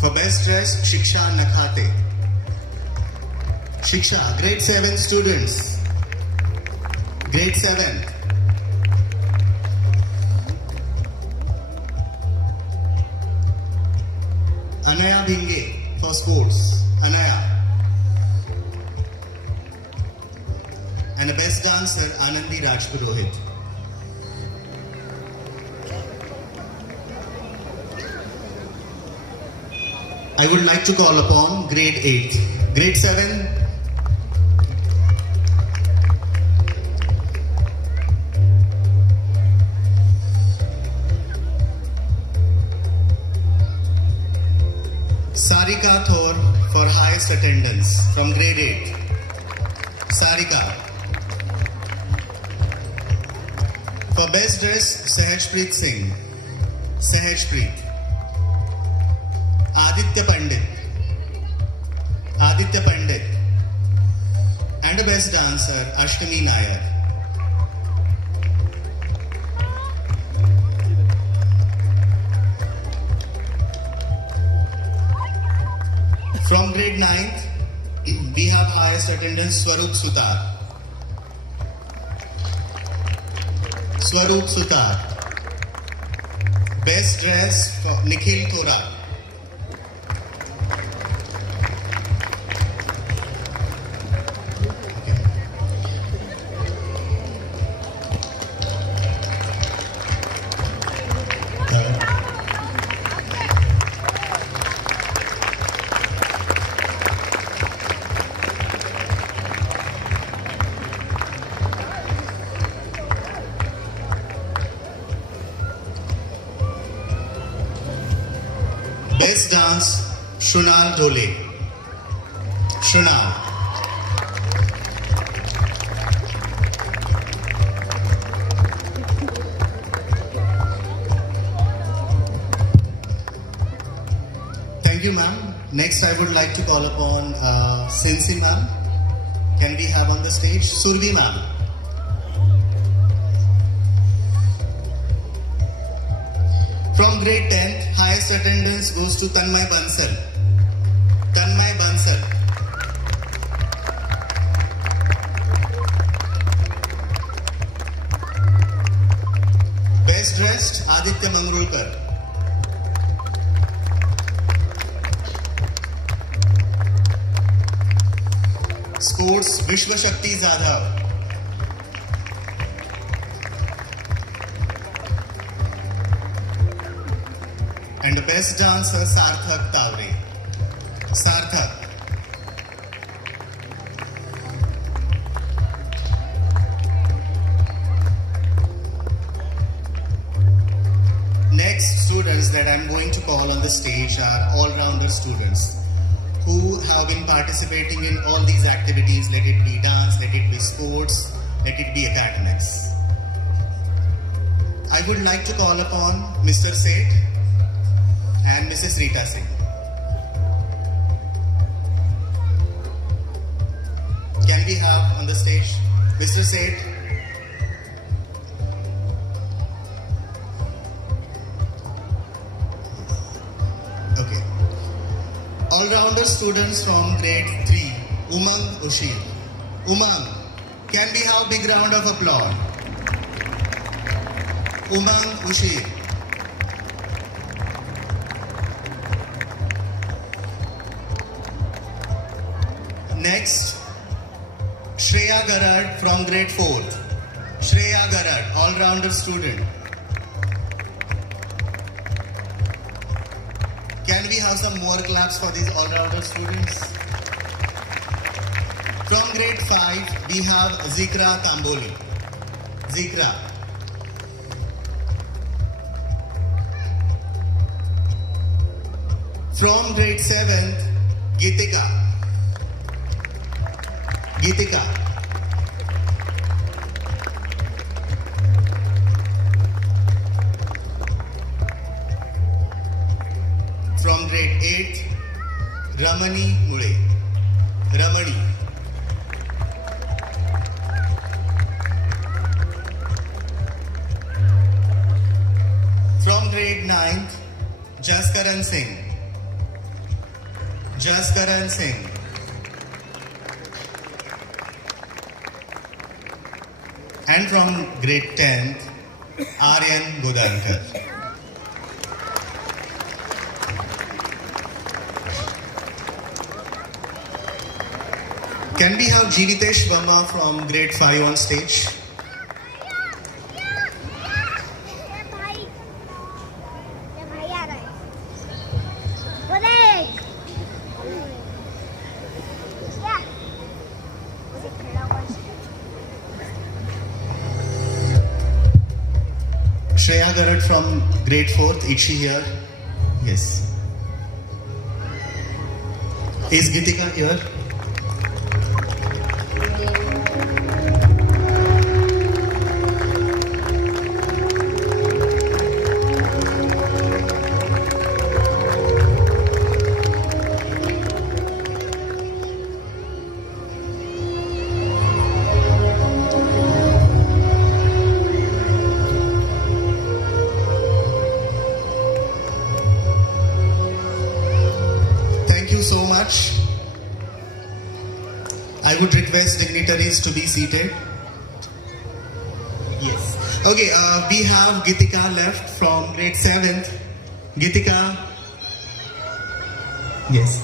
For best dressed, Shiksha Nakhate. Shiksha, grade 7 students. Grade 7. Anaya Bhinge for sports. Anaya. And a best dancer, Anandi Rajpurohit. I would like to call upon grade 8. Grade 7. Sarika Thor for highest attendance from grade 8. Sarika. For best dress, Sahajpreet Singh. Sahajpreet. Aditya Pandit. Aditya Pandit. And a best dancer, Ashtami Nair. From grade 9th, we have highest attendance Swarup Sutar. Swarup Sutar. Best dress for Nikhil Thora. Best dance, Shunal Dhole. Shunal. Thank you, ma'am. Next, I would like to call upon Sinsi ma'am. Can we have on the stage Survi ma'am? From grade 10th, highest attendance goes to Tanmay Bansal. Tanmay Bansal. Best dressed, Aditya Mangrulkar. Sports, Vishwa Shakti Zadhav. And the best dancer, Sarthak Tavre. Sarthak. Next students that I'm going to call on the stage are all-rounder students who have been participating in all these activities, let it be dance, let it be sports, let it be academics. I would like to call upon Mr. Seth and Mrs. Rita Singh. Can we have on the stage Mr. Seth? Okay. All-rounder students from grade 3, Umang Ushir. Umang, can we have a big round of applause? Umang Ushir. Next, Shreya Garad from grade 4th. Shreya Garad, all-rounder student. Can we have some more claps for these all-rounder students? From grade 5, we have Zikra Tamboli. Zikra. From grade 7th, Gitika. Gitika. From grade 8th, Ramani Mule. Ramani. From grade 9th, Jaskaran Singh. Jaskaran Singh. And from grade 10th, Aryan Godankar. Can we have Jivitesh Verma from grade 5 on stage? Shreya Garad from grade 4th, is she here? Yes. Is Gitika here? So much. I would request dignitaries to be seated. Yes. Okay, we have Gitika left from grade 7th. Gitika. Yes.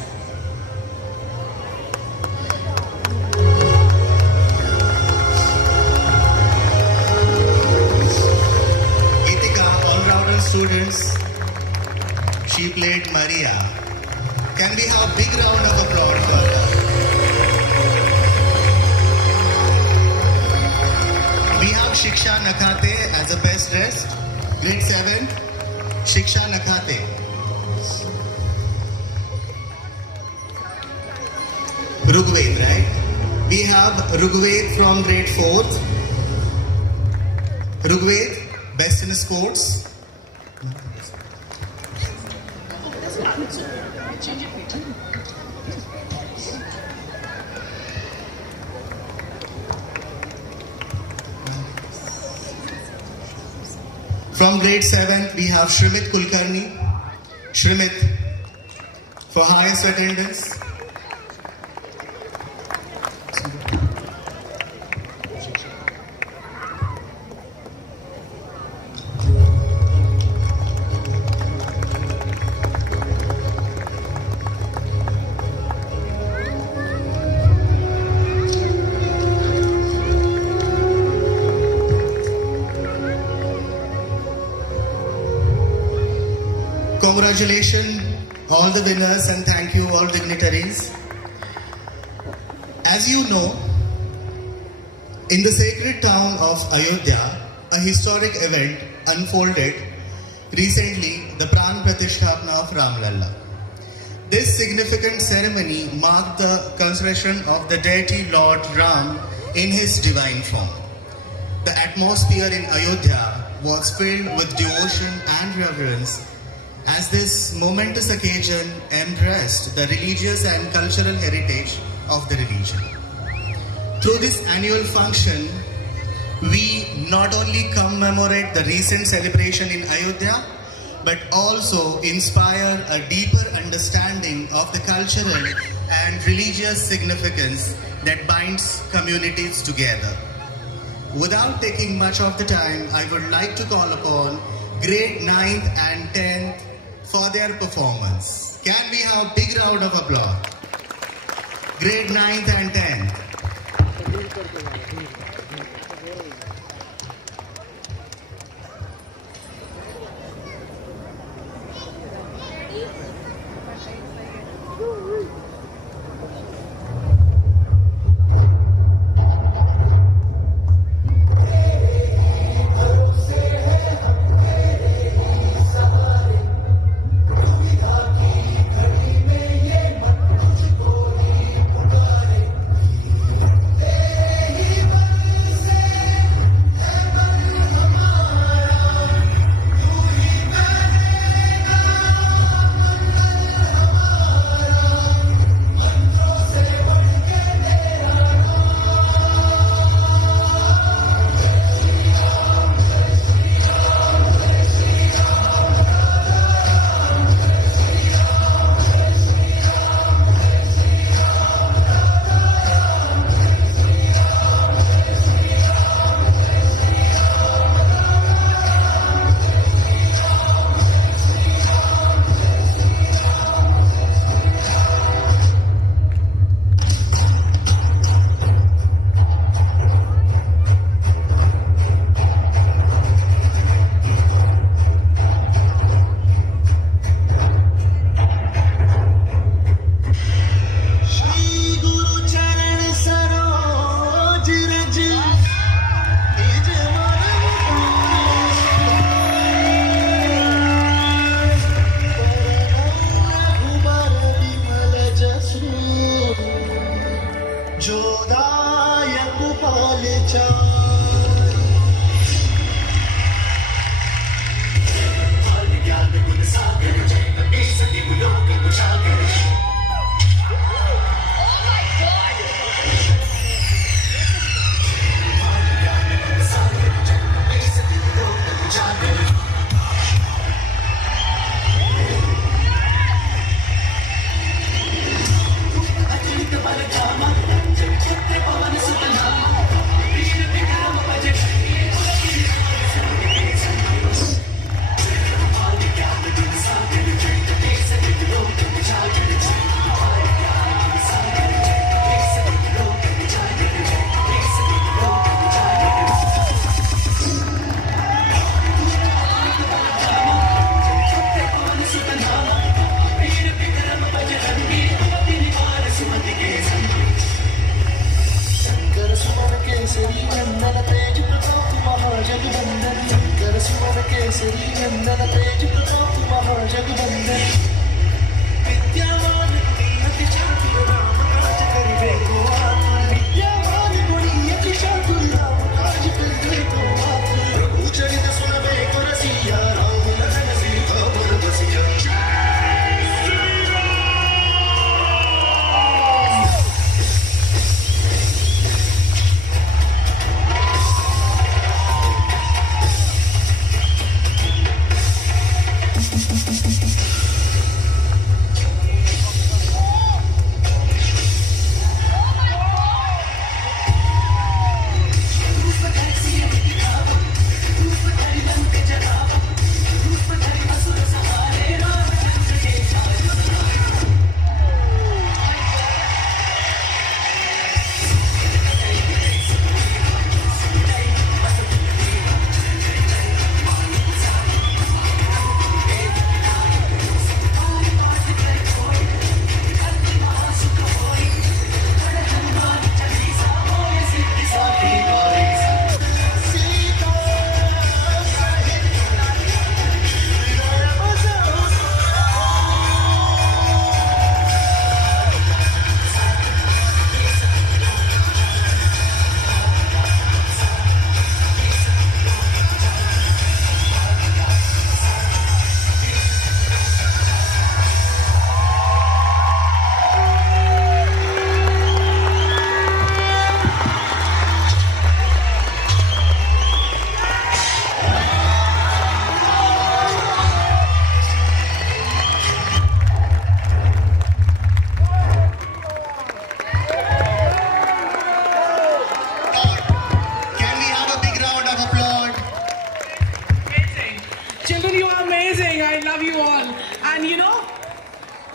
Gitika, all-rounder students. She played Maria. Can we have a big round of applause for her? We have Shiksha Nakhate as a best dressed. Grade 7, Shiksha Nakhate. Rugved, right? We have Rugved from grade 4th. Rugved, best in sports. From grade 7th, we have Shrimit Kulkarni. Shrimit for highest attendance. Congratulations all the winners and thank you all dignitaries. As you know, in the sacred town of Ayodhya, a historic event unfolded recently, the Pran Pratishtapana of Ram Lalla. This significant ceremony marked the consecration of the deity Lord Ram in his divine form. The atmosphere in Ayodhya was filled with devotion and reverence as this momentous occasion embraced the religious and cultural heritage of the religion. Through this annual function, we not only commemorate the recent celebration in Ayodhya, but also inspire a deeper understanding of the cultural and religious significance that binds communities together. Without taking much of the time, I would like to call upon grade 9th and 10th for their performance. Can we have a big round of applause? grade 9th and 10th.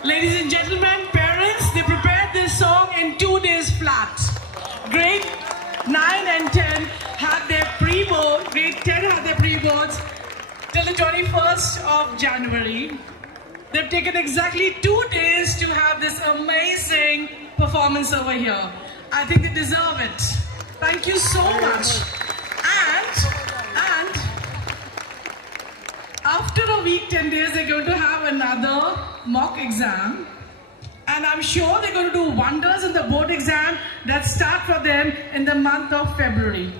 Ladies and gentlemen, parents, they prepared this song in 2 days flat. Grade 9 and 10 had their pre-board, grade 10 had their pre-boards till the 21st of January. They've taken exactly 2 days to have this amazing performance over here. I think they deserve it. Thank you so much. And after a week, 10 days, they're going to have another mock exam. And I'm sure they're going to do wonders in the board exam that start for them in the month of February.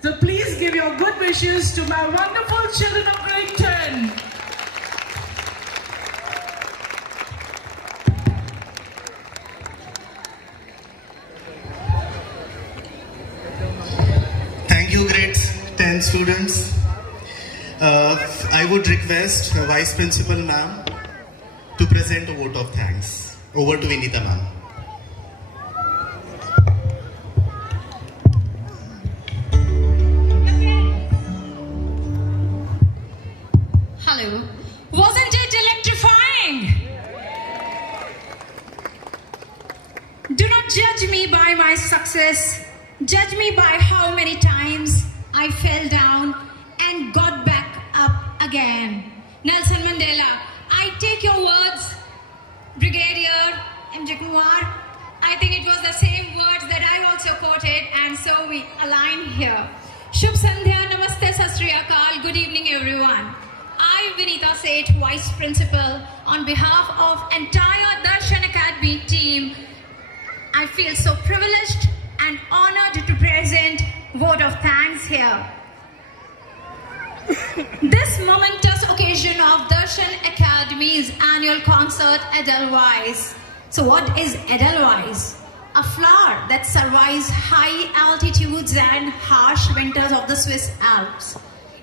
So please give your good wishes to my wonderful children of grade 10. Thank you, grade 10 students. I would request Vice Principal Ma'am to present a vote of thanks. Over to Vinita Ma'am. Hello. Wasn't it electrifying? Do not judge me by my success. Judge me by how many times I fell down and got back up again. Nelson Mandela, I take your words, Brigadier M.J. Kumar. I think it was the same words that I also quoted, and so we align here. Shubh Sandhya, Namaste, Sat Sri Akal. Good evening, everyone. I, Vinita Seth, Vice Principal, on behalf of entire Darshan Academy team, I feel so privileged and honored to present vote of thanks here. This momentous occasion of Darshan Academy's annual concert Edelweiss. So what is Edelweiss? A flower that survives high altitudes and harsh winters of the Swiss Alps.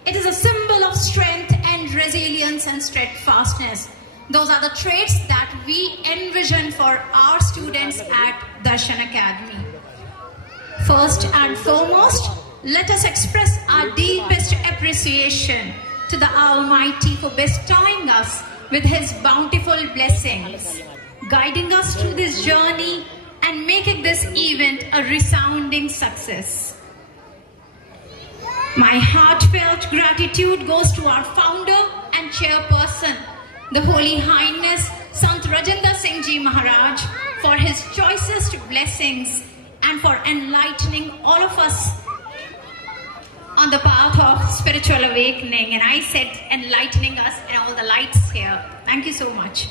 It is a symbol of strength and resilience and steadfastness. Those are the traits that we envision for our students at Darshan Academy. First and foremost, let us express our deepest appreciation to the Almighty for bestowing us with His bountiful blessings, guiding us through this journey and making this event a resounding success. My heartfelt gratitude goes to our founder and chairperson, the Holy Highness Sant Rajendra Singh Ji Maharaj, for his choicest blessings and for enlightening all of us on the path of spiritual awakening. And I said enlightening us and all the lights here. Thank you so much.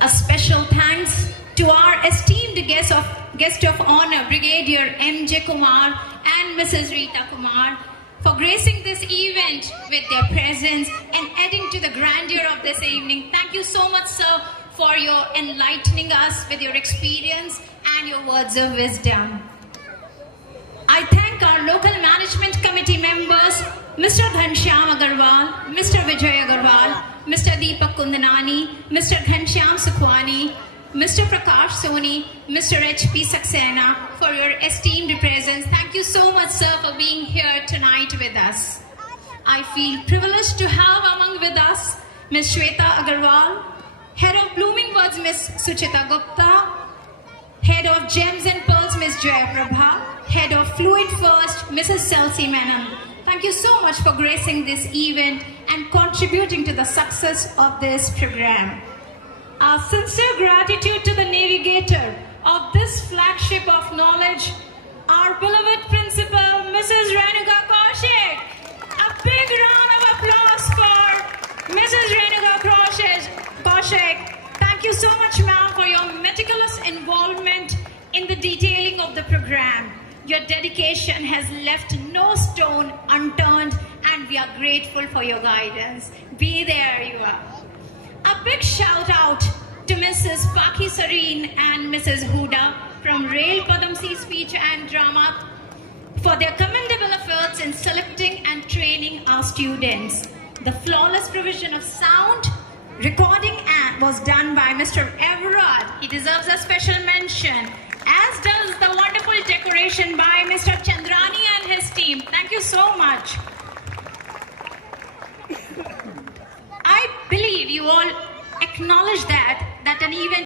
A special thanks to our esteemed guest of honor, Brigadier M.J. Kumar and Mrs. Rita Kumar, for gracing this event with their presence and adding to the grandeur of this evening. Thank you so much, sir, for your enlightening us with your experience and your words of wisdom. I thank our local management committee members, Mr. Ghanshyam Agarwal, Mr. Vijay Agarwal, Mr. Deepak Kundanani, Mr. Ghanshyam Sukhwani, Mr. Prakash Soni, Mr. H.P. Saxena, for your esteemed presence. Thank you so much, sir, for being here tonight with us. I feel privileged to have among with us Ms. Shweta Agarwal, Head of Blooming Words, Ms. Suchita Gupta, Head of Gems and Pearls, Ms. Jaya Prabha, Head of Fluid First, Mrs. Celsi Menon. Thank you so much for gracing this event and contributing to the success of this program. Our sincere gratitude to the navigator of this flagship of knowledge, our beloved principal, Mrs. Renuka Kaushik. A big round of applause for Mrs. Renuka Kaushik. Thank you so much, ma'am, for your meticulous involvement in the detailing of the program. Your dedication has left no stone unturned, and we are grateful for your guidance. Be there you are. A big shout out to Mrs. Paki Sareen and Mrs. Huda from Rail Padamsi Speech and Drama for their commendable efforts in selecting and training our students. The flawless provision of sound recording was done by Mr. Everard. He deserves a special mention, as does the wonderful decoration by Mr. Chandrani and his team. Thank you so much. I believe you acknowledge that an event